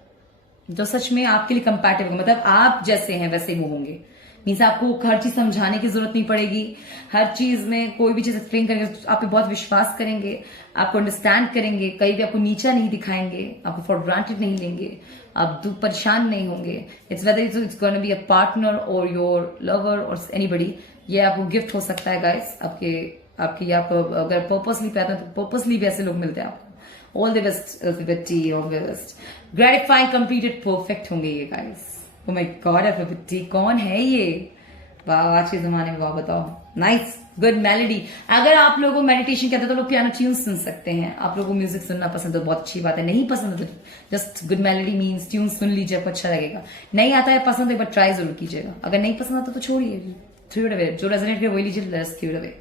जो सच में आपके लिए कंपैटिबल होगा. मतलब आप जैसे हैं वैसे वो होंगे. मीन्स आपको हर चीज समझाने की जरूरत नहीं पड़ेगी. हर चीज में कोई भी चीज एक्सप्लेन करेंगे, आप पे बहुत विश्वास करेंगे, आपको अंडरस्टैंड करेंगे, कहीं भी आपको नीचा नहीं दिखाएंगे, आपको फॉर ग्रांटेड नहीं लेंगे, आप परेशान नहीं होंगे. It's whether it's gonna be a partner और योर लवर और एनीबडी. ये आपको गिफ्ट हो सकता है गाइस. आपके आपको अगर पर्पसली पैदा तो पर्पसली भी ऐसे लोग मिलते हैं आपको. All the best alphabet T. All the best. Gratifying, completed, perfect होंगे ये guys. Oh my God alphabet T कौन है ये? वाह, आज के जमाने में. वाह, बताओ. Nice, good melody. अगर आप लोगों को मेडिटेशन कहते हैं तो लोग पियानो ट्यून सुन सकते हैं. आप लोगों को म्यूजिक सुनना पसंद है तो बहुत अच्छी बात है. नहीं पसंद है तो just good melody means tune सुन लीजिए, आपको अच्छा लगेगा. नहीं आता है पसंद, एक बार ट्राई जरूर कीजिएगा. अगर नहीं पसंद आता तो छोड़िए, थ्रो इट अवे. जो रेजोनेट करे वही लीजिए, लेट्स थ्रो इट अवे.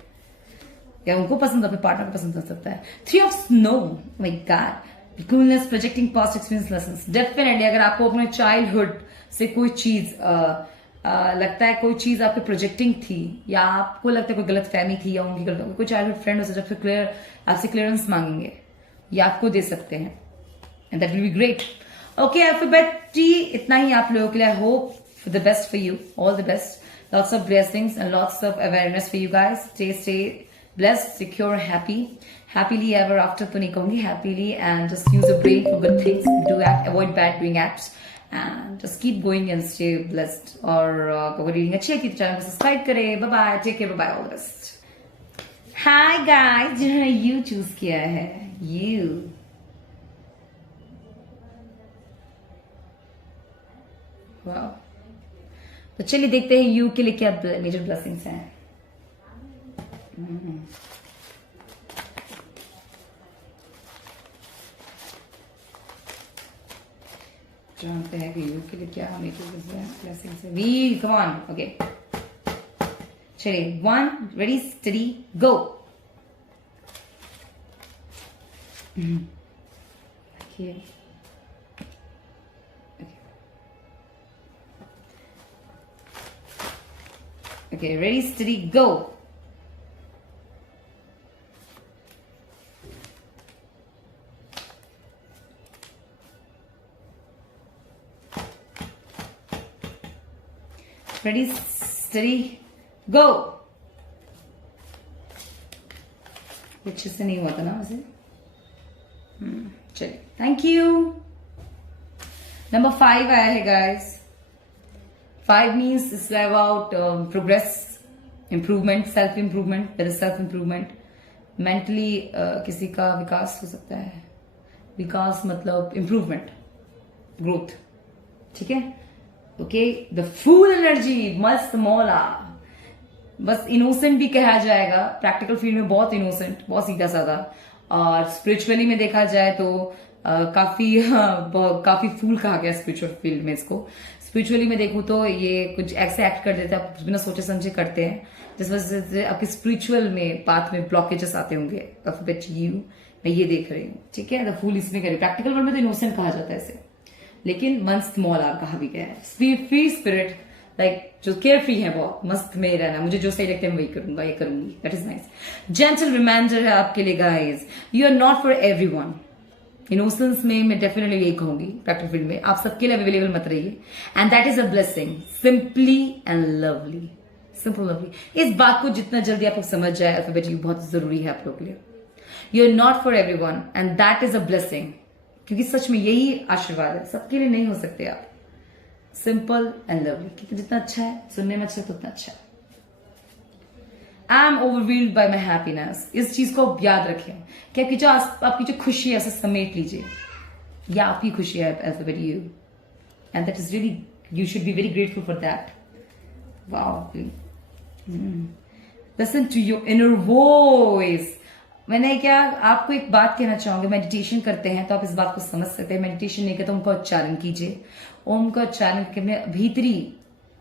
या उनको पसंद, अपने पार्टनर को पसंद कर सकता है. 3 of snow, my God. Coolness, projecting past experience lessons. Definitely अगर आपको अपने चाइल्डहुड से कोई चीज लगता है, कोई चीज आपके प्रोजेक्टिंग थी या आपको लगता है कोई गलत फहमी थी या उनकी गलत, कोई चाइल्डहुड फ्रेंड हो सकता है फिर क्लियर आपसे क्लियरेंस मांगेंगे या आपको दे सकते हैं. And that will be great. Okay alphabet T, इतना ही आप लोगों के लिए. Hope for the best for you. All the best. Lots of blessings and lots of awareness for you guys. Stay blessed, secure, happy, happily ever after तो नहीं कहूंगी, happily, and just use your brain for good things. Do act, avoid bad doing acts, and just keep going and stay blessed. और अगर reading अच्छी है तो channel को subscribe करें. Bye bye, take care, bye bye, all the best. Hi guys, जिन्होंने U choose किया है, यू वाओ. तो चलिए देखते हैं यू के लिए क्या मेजर ब्लेसिंग्स हैं. जानते हैं कि यू के लिए क्या ब्लेसिंग्स है. We come on. ओके चलिए. 1 रेडी स्टडी गो. ओके रेडी स्टडी गो. Ready, steady, go. अच्छे से नहीं हुआ था ना वैसे. चलिए, थैंक यू. नंबर 5 आया है guys. 5 means it's about progress, improvement, self improvement. There is self improvement. Mentally किसी का विकास हो सकता है. विकास मतलब इम्प्रूवमेंट, ग्रोथ. ठीक है. ओके. द फूल एनर्जी, मस्त मौला. बस इनोसेंट भी कहा जाएगा. प्रैक्टिकल फील्ड में बहुत इनोसेंट, बहुत सीधा साधा. और स्पिरिचुअली में देखा जाए तो काफी फूल कहा गया स्पिरिचुअल फील्ड में इसको. स्पिरिचुअली में देखूं तो ये कुछ ऐसे एक्ट कर देते हैं, आप बिना सोचे समझे करते हैं, जिस वजह से आपके स्पिरिचुअल में पाथ में ब्लॉकेजेस आते होंगे. अल्फाबेट यू मैं ये देख रही हूँ. ठीक है. द फूल इसमें करें. प्रैक्टिकल वर्ल्ड में तो इनोसेंट कहा जाता है इसे, लेकिन मस्त मौला कहा भी गया है. फ्री स्पिरिट, लाइक जो केयर फ्री है, बहुत मस्त में रहना. मुझे जो सही लगता है मैं वही करूंगा, ये करूंगी. That is nice. Gentle reminder है आपके लिए guys, you are not for everyone. Innocence में मैं डेफिनेटली यही कहूंगी. प्रैक्टिकल फील्ड में आप सबके लिए अवेलेबल मत रहिए. And that is a blessing. Simply and lovely. Simple lovely. इस बात को जितना जल्दी आप लोग समझ जाए, अल्फाबेट यू बहुत जरूरी है आप लोग के लिए. You are not for everyone and that is a blessing. क्योंकि सच में यही आशीर्वाद है. सबके लिए नहीं हो सकते आप. Simple and lovely. जितना अच्छा है, सुनने में अच्छा है तो उतना अच्छा है. I am overwhelmed bye my happiness. इस चीज को आप याद रखें कि आपकी जो खुशी है उसे समेट लीजिए। या आपकी खुशी है alphabet U, and that is really, you should be very grateful for that. Wow, listen to your inner voice. मैंने क्या आपको एक बात कहना चाहूंगी, मेडिटेशन करते हैं तो आप इस बात को समझ सकते हैं। मेडिटेशन नहीं करते, उनका उच्चारण कीजिए। ओम का उच्चारण करके अपने भीतरी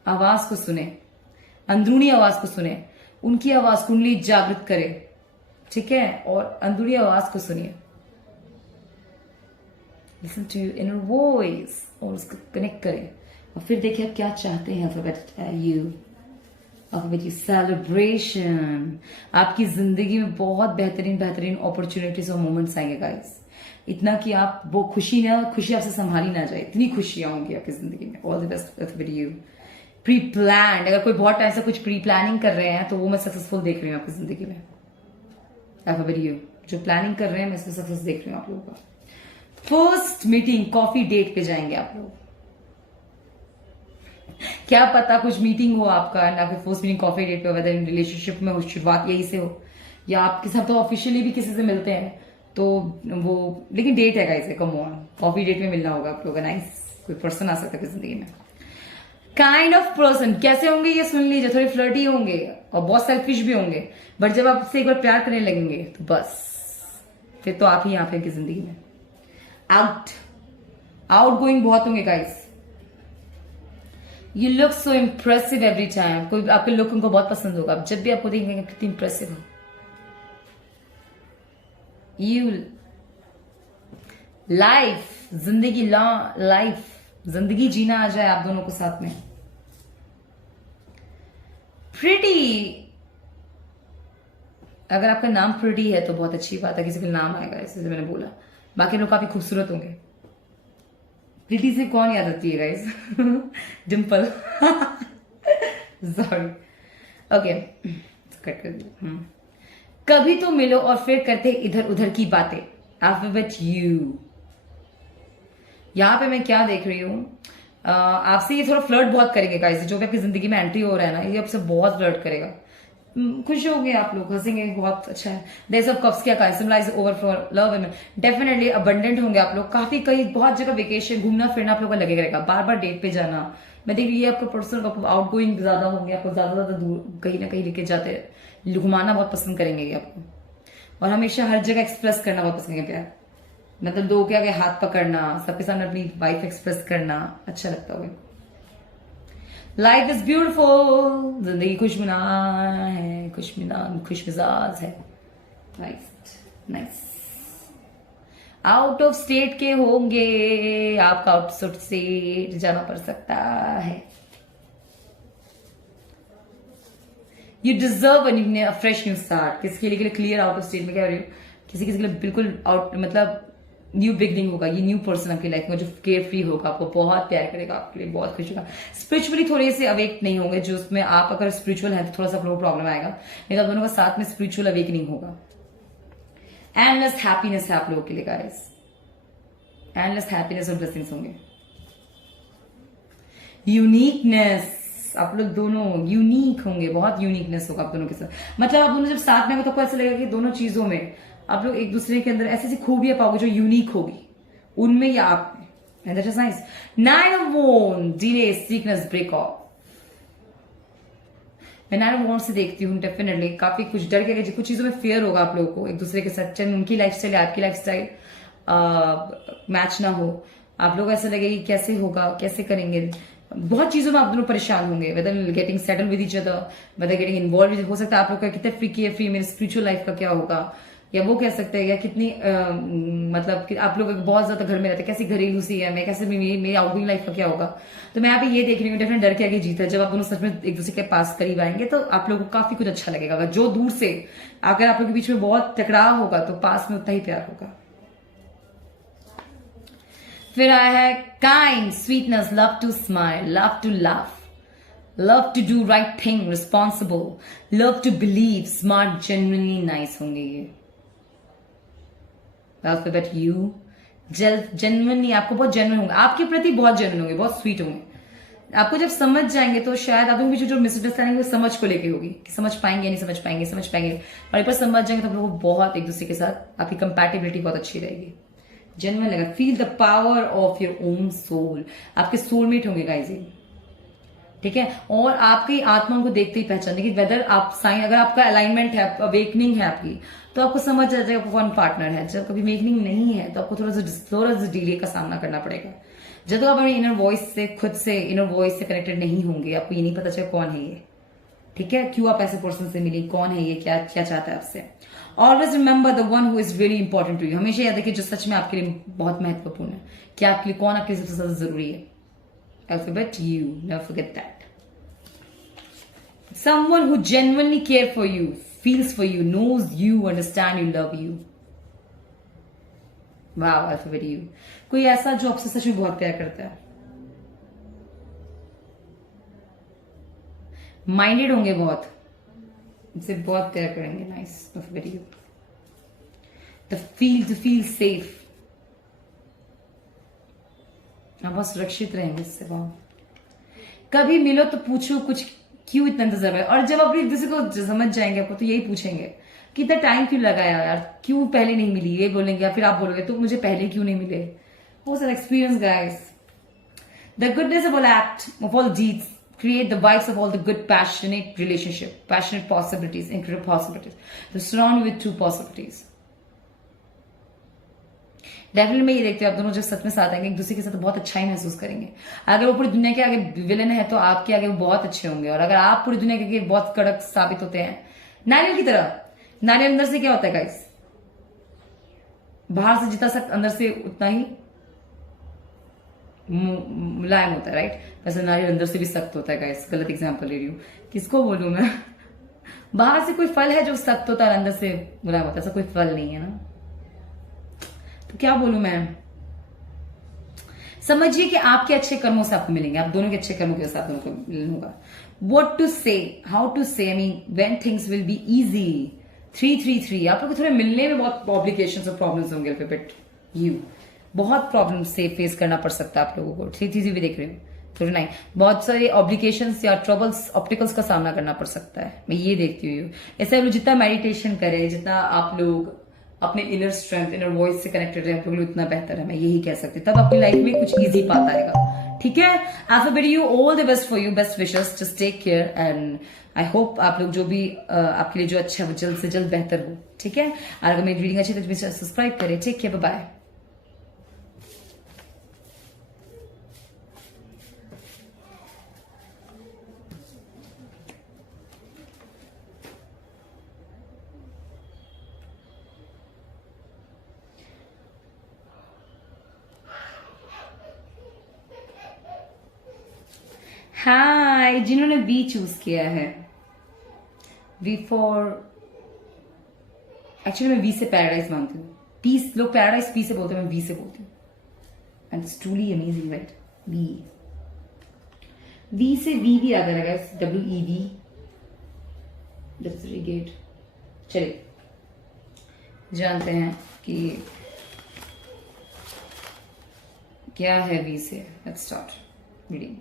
आवाज को सुने, अंदरूनी आवाज को सुने, उनकी आवाज कुंडली जागृत करें, ठीक है, और अंदरूनी आवाज को सुनिए। Listen to your inner voice और उसको कनेक्ट करें और फिर देखिए आप क्या चाहते हैं। Alphabet you, alphabet you celebration. आपकी जिंदगी में बहुत बेहतरीन बेहतरीन अपॉर्चुनिटीज और मोमेंट्स आएंगे गाइस। इतना कि आप वो खुशी आपसे संभाली ना जाए, इतनी खुशियां होंगी आपकी जिंदगी में। All the best alphabet you. Pre plan, अगर कोई बहुत टाइम से कुछ प्री प्लानिंग कर रहे हैं तो वो मैं सक्सेसफुल देख रही हूँ आपकी जिंदगी में। अल्फाबेट यू, जो प्लानिंग कर रहे हैं मैं इसमें सक्सेस देख रही हूँ आप लोगों का। फर्स्ट मीटिंग कॉफी डेट पे जाएंगे आप लोग। क्या पता कुछ मीटिंग हो आपका ना, फिर फर्स्ट मीटिंग कॉफी डेट पे, वेदर इन रिलेशनशिप में हो, शुरुआत यही से हो, या आपके साथ तो ऑफिशियली भी किसी से मिलते हैं तो वो, लेकिन डेट है guys, come on, coffee date में मिलना होगा आप लोगों का। नाइस, कोई पर्सन आ सकता है जिंदगी में। काइंड ऑफ पर्सन कैसे होंगे ये सुन लीजिए। थोड़े फ्लर्टी होंगे और बहुत सेल्फिश भी होंगे, बट जब आपसे एक बार प्यार करने लगेंगे तो बस फिर तो आप ही यहाँ पे इनकी जिंदगी में। आउट गोइंग बहुत होंगे guys. You look so impressive every time. कोई आपके लुक उनको बहुत पसंद होगा, आप जब भी आपको देखेंगे कितनी इम्प्रेसिव हो। यू लाइफ, जिंदगी लाइफ, जिंदगी जीना आ जाए आप दोनों को साथ में। प्रिटी, अगर आपका नाम प्रिटी है तो बहुत अच्छी बात है, किसी का नाम आएगा जैसे मैंने बोला। बाकी लोग काफी खूबसूरत होंगे। प्रिटी से कौन याद आती है guys? Dimple. Sorry, okay, cut कर दिया। कभी तो मिलो और फिर करते इधर उधर की बातें। Alphabet you. यहां पे मैं क्या देख रही हूँ, आपसे ये थोड़ा फ्लर्ट बहुत करेंगे गाइस। जो भी आपकी जिंदगी में एंट्री हो रहा है ना, ये आपसे बहुत फ्लर्ट करेगा। खुश होंगे आप लोग, हंसेंगे, बहुत अच्छा है। डेज ऑफ कप्स क्या कहा, सिम्बलाइज ओवरफ्लो लव में। डेफिनेटली अबंडेंट होंगे आप लोग। काफी कई बहुत जगह वेकेशन, घूमना फिरना आप लोगों का लगेगा, बार बार डेट पे जाना। मैं देख रही आपका पर्सनल आउट गोइंग ज्यादा होंगे, आपको ज्यादा दूर कहीं ना कहीं लेके जाते, घुमाना बहुत पसंद करेंगे ये आपको। और हमेशा हर जगह एक्सप्रेस करना बहुत पसंद है प्यार, मतलब दो के आगे हाथ पकड़ना, सबके सामने अपनी वाइफ एक्सप्रेस करना अच्छा लगता होगा। लाइफ इज ब्यूटिफुल, जिंदगी खुशमिना है, खुशमिजाज है। Nice nice. Out of state के होंगे, आपका आउट ऑफ स्टेट जाना पड़ सकता है। You deserve a fresh new start. किसके लिए क्लियर आउट ऑफ स्टेट में क्या हो रही हूँ, किसी के लिए बिल्कुल आउट, मतलब न्यू बिगनिंग होगा। ये न्यू पर्सन आपकी लाइफ में जो केयर फ्री होगा, आपको बहुत प्यार करेगा, आपके लिए बहुत खुश होगा। स्पिरिचुअली थोड़े से अवेक नहीं होंगे, जो उसमें आप अगर स्पिरिचुअल है तो थोड़ा सा आप लोगों को प्रॉब्लम आएगा, नहीं तो आप दोनों का साथ में स्पिरिचुअल अवेकनिंग होगा। एंडलेस हैप्पीनेस है आप लोगों के लिए गाइस, एंडलेस हैप्पीनेस और ब्लेसिंग्स होंगे। यूनिकनेस, आप लोग दोनों यूनिक होंगे, बहुत यूनिकनेस होगा आप दोनों के साथ। मतलब आप दोनों जब साथ में हो तो आपको ऐसा लगेगा कि दोनों चीजों में आप लोग एक दूसरे के अंदर ऐसी ऐसी खूबियां पाओगे जो यूनिक होगी, उनमें या आप में। And that is nice. 9 of Wands, delay, sickness, break off. मैं 9 of Wands से देखती हूँ डेफिनेटली काफी कुछ डर के, कुछ चीजों में फियर होगा आप लोगों को एक दूसरे के साथ, चाहे उनकी लाइफस्टाइल आपकी लाइफस्टाइल मैच ना हो। आप लोग ऐसा लगे कि कैसे होगा, कैसे करेंगे, बहुत चीजों में आप दोनों परेशान होंगे। Whether getting settle with each other, whether getting involve, हो सकता है आप लोग का कितने फ्री मेरे स्पिरिचुअल लाइफ का क्या होगा, या वो कह सकते हैं या कितनी मतलब कि आप लोग बहुत ज्यादा घर में रहते हैं, कैसी घरेलू सी है मैं, कैसे मेरी आउटगोइंग लाइफ का क्या होगा। तो मैं यहाँ पे ये देख रही हूँ डेफिनेट डर के आगे जीत है। जब आप दोनों सच में एक दूसरे के पास करीब आएंगे तो आप लोगों को काफी कुछ अच्छा लगेगा। अगर जो दूर से, अगर आप लोग के बीच में बहुत टकराव होगा तो पास में उतना ही प्यार होगा। फिर आया है kind, sweetness, love to smile, love to laugh, love to do right thing, responsible, love to believe, smart, genuinely nice होंगे ये। अल्फाबेट यू, जेन्युइनली आपको बहुत जेन्युइन होंगे, आपके प्रति बहुत जेन्युइन होंगे, बहुत स्वीट होंगे, आपको जब समझ जाएंगे तो शायद आप लोगों की जो मिसअंडरस्टैंडिंग वो समझ को लेके होगी कि समझ पाएंगे या नहीं समझ पाएंगे, समझ पाएंगे, और एक बार समझ जाएंगे तो आप लोगों को बहुत एक दूसरे के साथ आपकी कंपैटिबिलिटी बहुत अच्छी रहेगी। जेन्युइन लगा, feel the power of your own soul. आपके सोलमेट होंगे गाइस ये, ठीक है। और आपकी आत्मा को देखते ही पहचानने की वेदर आप साइन, अगर आपका अलाइनमेंट है, अवेकनिंग है आपकी, तो आपको समझ आ जाएगा आपको कौन पार्टनर है। जब कभी अवेकनिंग नहीं है तो आपको थोड़ा सा डिले का सामना करना पड़ेगा। जब तक आप अपने इनर वॉइस से, खुद से इनर वॉइस से कनेक्टेड नहीं होंगे, आपको ये नहीं पता चलेगा कौन है ये, ठीक है, क्यों आप ऐसे पर्सन से मिली, कौन है ये, क्या क्या चाहता है आपसे। Always remember the one who is really important to you. हमेशा याद रखिए जो सच में आपके लिए बहुत महत्वपूर्ण है, क्या आपके लिए, कौन आपके लिए सबसे ज्यादा जरूरी है। Alphabet you, never forget that. Someone who genuinely care for you, feels for you, knows you, understand you, love you. Wow, alphabet U. कोई ऐसा जो आपसे सच में बहुत प्यार करता है, माइंडेड होंगे बहुत, इनसे बहुत प्यार करेंगे। Nice, alphabet U. To feel safe. आप बहुत सुरक्षित रहेंगे इससे। बहुत कभी मिलो तो पूछो कुछ, क्यों इतना इंतजार है। और जब आप एक दूसरे को समझ जाएंगे आपको तो यही पूछेंगे कि इतना टाइम क्यों लगाया यार, क्यों पहले नहीं मिली, ये बोलेंगे, या फिर आप बोलोगे तो मुझे पहले क्यों नहीं मिले। वो sir experience guys. The goodness of all act, of all deeds, create the vibes of all the good passionate relationship, passionate possibilities, incredible possibilities, to surround you with true possibilities. Definitely मैं ये देखती हूँ आप दोनों जब सच में साथ आएंगे एक दूसरे के साथ बहुत अच्छा ही महसूस करेंगे। अगर वो पूरी दुनिया के आगे विलन है तो आपके आगे वो बहुत अच्छे होंगे, और अगर आप पूरी दुनिया के आगे बहुत कड़क साबित होते हैं, नारियल की तरह। नारियल अंदर से क्या होता है गाइस, बाहर से जितना सख्त अंदर से उतना ही मुलायम होता है, राइट। वैसे नारियल अंदर से भी सख्त होता है गाइस, गलत एग्जाम्पल ले रही हूँ, किसको बोलूं मैं। बाहर से कोई फल है जो सख्त होता है, अंदर से मुलायम होता है, ऐसा कोई फल नहीं है ना, तो क्या बोलूं मैं। समझिए कि आपके अच्छे कर्मों से आपको मिलेंगे, आप दोनों के अच्छे कर्मों के साथ दोनों को मिलन होगा। वॉट टू से, हाउ टू से, I mean when things will be easy. 333 आप लोग थोड़े मिलने में बहुत कॉम्प्लिकेशंस और प्रॉब्लम्स होंगे, बट यू बहुत प्रॉब्लम से फेस करना पड़ सकता है आप लोगों को। 333 भी देख रहे हो तो नहीं, बहुत सारे ऑब्लिगेशंस या ट्रबल्स, ऑब्स्टिकल्स का सामना करना पड़ सकता है, मैं ये देखती हूँ। ऐसे लोग जितना मेडिटेशन करें, जितना आप लोग अपने इनर स्ट्रेंथ, इनर वॉइस से कनेक्टेड रहे, आप लोग उतना बेहतर है, मैं यही कह सकती हूँ। तब आपकी लाइफ में कुछ इजी पाता आएगा, ठीक है। Alphabet U, all the best for you, best wishes, just take care and I hope आप लोग जो भी आपके लिए जो अच्छा है वो जल्द से जल्द बेहतर हो, ठीक है। और अगर मेरी रीडिंग अच्छी है तो सब्सक्राइब करें, टेक केयर, बाय बाय। हाय, जिन्होंने बी चूज किया है, वी फॉर, एक्चुअली मैं वी से पैराडाइज मानती हूँ। पीस, लोग पैराडाइज पी से बोलते हैं, मैं वी से बोलती हूँ, and it's truly amazing, right. V से वी भी आ जाएगा, WEV, दैट्स वेरी गुड। चलिए जानते हैं कि क्या है वी से। Let's start reading.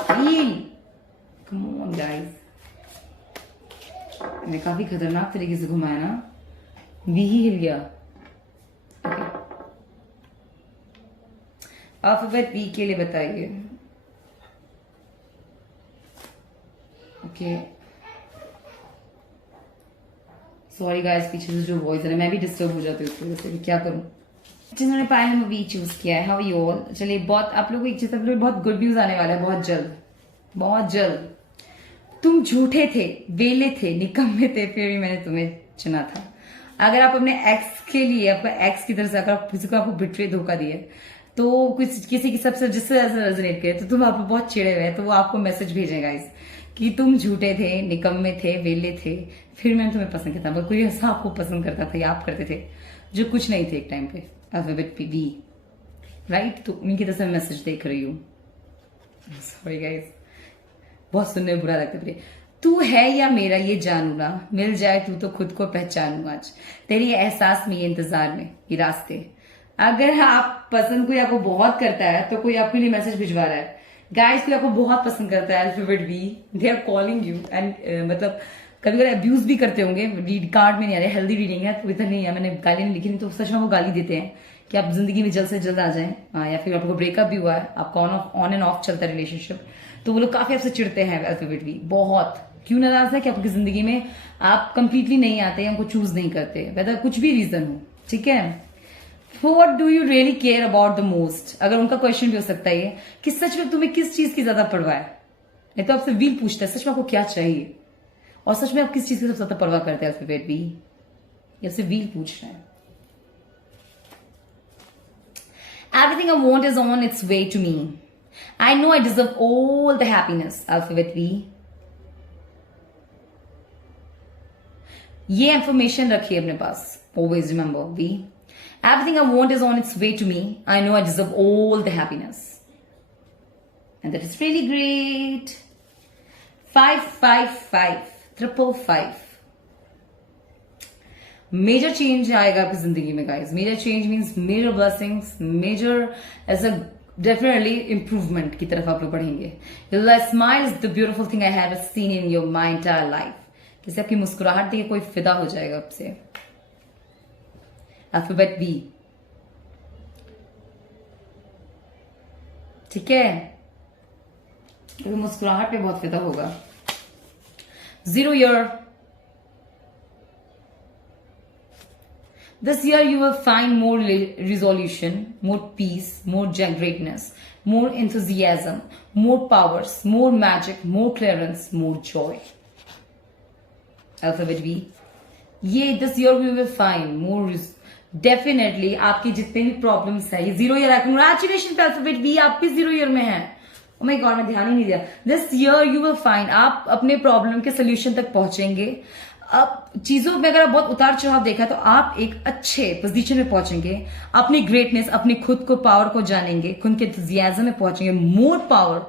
Feel. Come on, guys. मैंने काफी खतरनाक तरीके से घुमाया ना, वी ही हिल गया। ओके, अल्फाबेट वी के लिए बताइए। ओके, सॉरी गाइस, पीछे से जो वॉइस है मैं भी डिस्टर्ब हो जाती हूँ उसकी वजह से, क्या करूं। जिन्होंने पायल में वी चूज किया है, हाउ यू ऑल। चलिए, बहुत आप लोगों को एक चीज, बहुत गुड न्यूज आने वाला है बहुत जल्द, बहुत जल्द। तुम झूठे थे, वेले थे, निकम्मे थे, फिर भी मैंने तुम्हें चुना था। अगर आप अपने एक्स के लिए, आपका एक्स की तरफ से अगर किसी को आपको बिट्रे धोखा दिए, तो किसी की सबसे जिससे रेजोनेट करे, तो तुम आप बहुत चिड़े हुए, तो वो आपको मैसेज भेजेगा इस कि तुम झूठे थे, निकम्मे थे, वेले थे, फिर मैंने तुम्हें पसंद किया था। कोई ऐसा आपको पसंद करता था या आप करते थे जो कुछ नहीं थे एक टाइम पे। Alphabet V, right. तो उनकी तरफ से मैसेज देख रही हूँ। सॉरी गाइस, बहुत सुनने में बुरा लगता है। तू है या मेरा ये जानू ना, मिल जाए तू तो खुद को पहचानू आज, तेरी एहसास में, ये इंतजार में, ये रास्ते। अगर आप पसंद कोई आपको बहुत करता है तो कोई आपके लिए मैसेज भिजवा रहा है गाइस कोई आपको बहुत पसंद करता है alphabet V, they are calling you and मतलब कभी कभी अब्यूज भी करते होंगे, रीड कार्ड में नहीं आ रहे, हेल्दी रीडिंग है तो इधर नहीं है, मैंने गाली नहीं लिखी, नहीं तो सच में वो गाली देते हैं कि आप जिंदगी में जल्द से जल्द आ जाएं, या फिर आपको ब्रेकअप भी हुआ है, आपका ऑन एंड ऑफ चलता है रिलेशनशिप, तो वो लोग काफी आपसे चिढ़ते हैं अल्फाबेट वी बहुत। क्यों नाराज है कि आपकी जिंदगी में आप कंप्लीटली नहीं आते, हमको चूज नहीं करते, वेदर कुछ भी रीजन हो, ठीक है। What do you really care about the most? अगर उनका क्वेश्चन भी हो सकता है कि सच में तुम्हें किस चीज की ज्यादा परवाह है, नहीं तो आपसे व्हील पूछता है सच में आपको क्या चाहिए, और सच में आप किस चीज की सबसे ज्यादा परवाह करते हैं अल्फाबेट बी, या सिर्फ व्हील पूछ रहे हैं। Everything I want is on its way to me. I know I deserve all the happiness. Alphabet V. ये इंफॉर्मेशन रखिए अपने पास. Always remember V. Everything I want is on its way to me. I know I deserve all the happiness. And that is really great. 555 555. Major change आएगा आपकी जिंदगी में guys. Major change means major blessings, major as a definitely improvement की तरफ आप लोग बढ़ेंगे. Smile is the beautiful thing I have seen in your my entire life. जैसे आपकी मुस्कुराहट देखिए कोई फिदा हो जाएगा आपसे. Alphabet B. ठीक है, तो मुस्कुराहट पे बहुत फिदा होगा. 0 year. This year you will find more resolution, more peace, more greatness, more enthusiasm, more powers, more magic, more clearance, more joy. Alphabet B. ये this year we will find more definitely आपकी जितने भी problems है ये 0 year है. Congratulations पे Alphabet B, आप भी 0 year में है. Oh my God, मैं ध्यान ही नहीं दिया. This year you will find आप अपने प्रॉब्लम के सोल्यूशन तक पहुंचेंगे. अब चीजों में अगर आप बहुत उतार चढ़ाव देखा तो आप एक अच्छे पोजीशन में पहुंचेंगे. अपनी ग्रेटनेस, अपनी खुद को पावर को जानेंगे, खुद के एंथुसियाज्म में पहुंचेंगे. मोर पावर,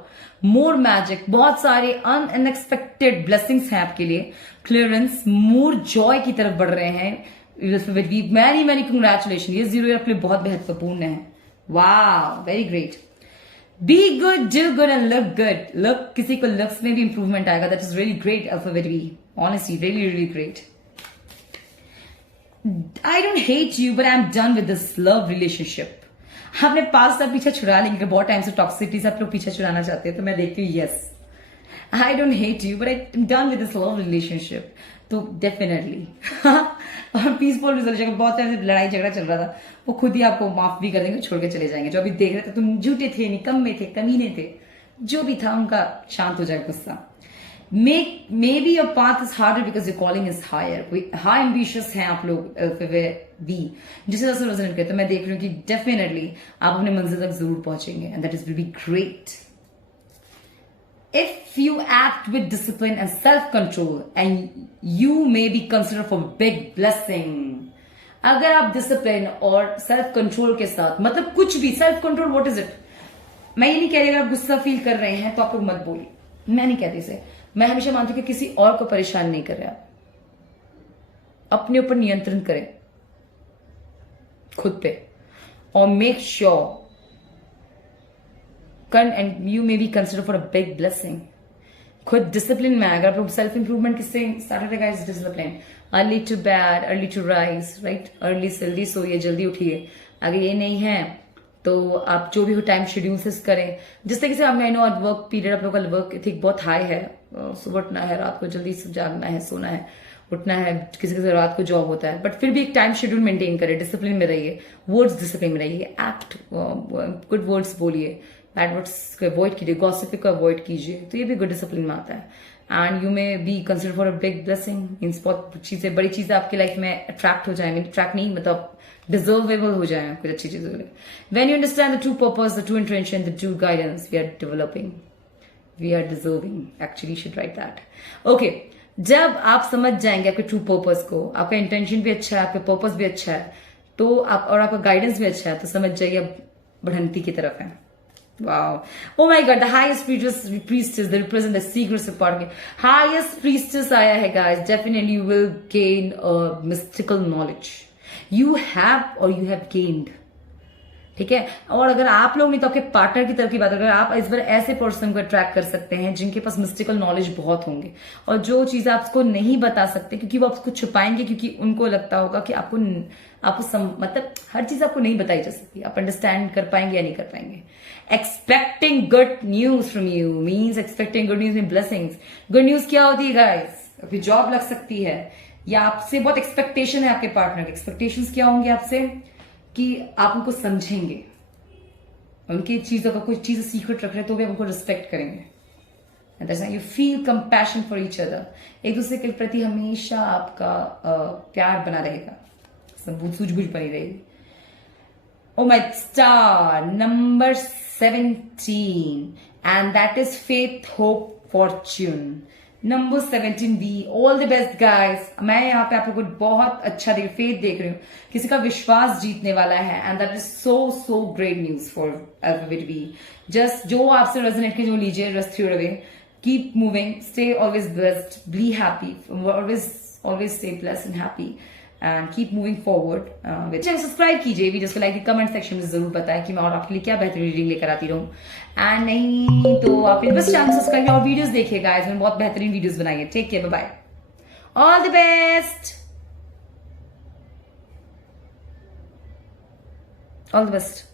मोर मैजिक, बहुत सारे अनएक्सपेक्टेड ब्लेसिंग्स हैं आपके लिए. क्लियरेंस, मोर जॉय की तरफ बढ़ रहे हैं. Many many congratulation. ये 0 year आपके लिए बहुत महत्वपूर्ण है. वाह, very great. Be good, do good and look good. Look, किसी को लुक्स में भी इंप्रूवमेंट आएगा. That is really great alphabet B. Honestly, really, really great. I don't hate you, but I'm done with this love relationship. आपने पास का पीछा छुड़ा लेंगे. बहुत टाइम से टॉक्सिसिटी से आप लोग पीछा छुड़ाना चाहते हैं, तो मैं देखती हूँ yes. I don't hate you, but I'm done with this love relationship. तो डेफिनेटली और पीसफुल रिजोल्यूशन. बहुत टाइम से लड़ाई झगड़ा चल रहा था, वो खुद ही आपको माफ भी कर देंगे, छोड़ के चले जाएंगे. जो अभी देख रहे थे तुम झूठे थे, निकम्मे थे, कमीने थे, जो भी था उनका शांत हो जाएगा गुस्सा. Maybe your path is harder because your calling is higher. कोई high ambitious हैं आप लोग अल्फाबेट बी, जिससे ज्यादा रेजोनेट करते हैं. मैं देख रही हूँ कि डेफिनेटली आप अपने मंजिल तक जरूर पहुंचेंगे. And that is will be great. If you act with discipline and self-control, and you may be considered for big blessing. अगर आप डिसिप्लिन और सेल्फ कंट्रोल के साथ, मतलब कुछ भी self control, what is it? मैं ये नहीं कह रही अगर आप गुस्सा फील कर रहे हैं तो आप लोग मत बोलिए, मैं नहीं कहती इसे. मैं हमेशा मानती हूं कि किसी और को परेशान नहीं कर रहा. अपने ऊपर नियंत्रण करें, खुद पे, और make sure and you may be consider for a big blessing. खुद डिसिप्लिन में अगर आप सेल्फ इंप्रूवमेंट किससे स्टार्ट होगा? Is discipline. Early to bed, early to rise, right? Early से जल्दी सोइए, जल्दी उठिए. अगर ये नहीं है तो आप जो भी हो टाइम शेड्यूल से करें. जिस तरीके से आपने, आई नो वर्क पीरियड आप लोग का वर्क एथिक बहुत हाई है. सुबह उठना है, रात को जल्दी से जागना है, सोना है, उठना है. किसी किसी रात को जॉब होता है, बट फिर भी एक टाइम शेड्यूल मेंटेन करें. डिसिप्लिन में रहिए, वर्ड्स डिसिप्लिन में रहिए, एक्ट गुड वर्ड्स बोलिए, बैड वर्ड्स को अवॉइड कीजिए, गॉसिप को अवॉइड कीजिए. तो ये भी गुड डिसिप्लिन में आता है. And you may be consider for a big blessing. Means बहुत चीजें, बड़ी चीजें आपकी लाइफ में अट्रैक्ट हो जाए. अट्रैक्ट नहीं, मतलब डिजर्वेबल हो जाए कुछ अच्छी चीजों के. When you understand the true purpose, the true intention, the true guidance, we are developing, we are deserving. Actually, you should write that. Okay. जब आप समझ जाएंगे आपके ट्रू पर्पस को, आपका इंटेंशन भी अच्छा है, आपका पर्पस भी अच्छा है, तो आप, और आपका गाइडेंस भी अच्छा है, तो समझ जाइए आप बढ़ंती की तरफ है. Wow. Oh my God, the highest priestess, they represent the secrets of part. Highest priestess आया है guys. Definitely you will gain a mystical knowledge. You have or you have gained. ठीक है। और अगर आप लोग नहीं तो आपके पार्टनर की तरफ की बात, अगर आप इस बार ऐसे पर्सन को अट्रैक्ट कर सकते हैं जिनके पास मिस्टिकल नॉलेज बहुत होंगे और जो चीज आपको नहीं बता सकते क्योंकि वो आपको छुपाएंगे, क्योंकि उनको लगता होगा कि आपको मतलब हर चीज आपको नहीं बताई जा सकती, आप अंडरस्टैंड कर पाएंगे या नहीं कर पाएंगे। Expecting good news from you means expecting good news in blessings. Good news क्या होती है गाइस? आपकी जॉब लग सकती है, या आपसे बहुत एक्सपेक्टेशन है आपके पार्टनर के। एक्सपेक्टेशंस क्या होंगे आपसे? कि आप उनको समझेंगे, उनकी चीजों का कोई चीज सीक्रेट रख रहे तो भी उनको रिस्पेक्ट करेंगे। You feel compassion for each other, एक दूसरे के प्रति हमेशा आपका प्यार बना रहेगा, सूझबूझ बनी रहेगी। Oh my star, number 17, and that is faith, hope, fortune. Number 17 B. All the best guys. मैं यहाँ पे आप लोगों को बहुत अच्छा फेथ देख रही हूँ, किसी का विश्वास जीतने वाला है, and that is so great news for alphabet B. Just जो आपसे रेजोनेट की जो लीजिए, rust through away, keep moving, stay always blessed, be happy, always stay blessed and happy and keep moving forward. Channel subscribe कीजिए, videos को like, comment section में जरूर बताएं कि मैं और आपके लिए क्या बेहतरीन रीडिंग लेकर आती रहूं। एंड नहीं तो आप बस चैनल सब्सक्राइब और वीडियोस देखिएगा, मैंने बहुत बेहतरीन वीडियोस बनाई है। Take care, bye bye, all the best, all the best.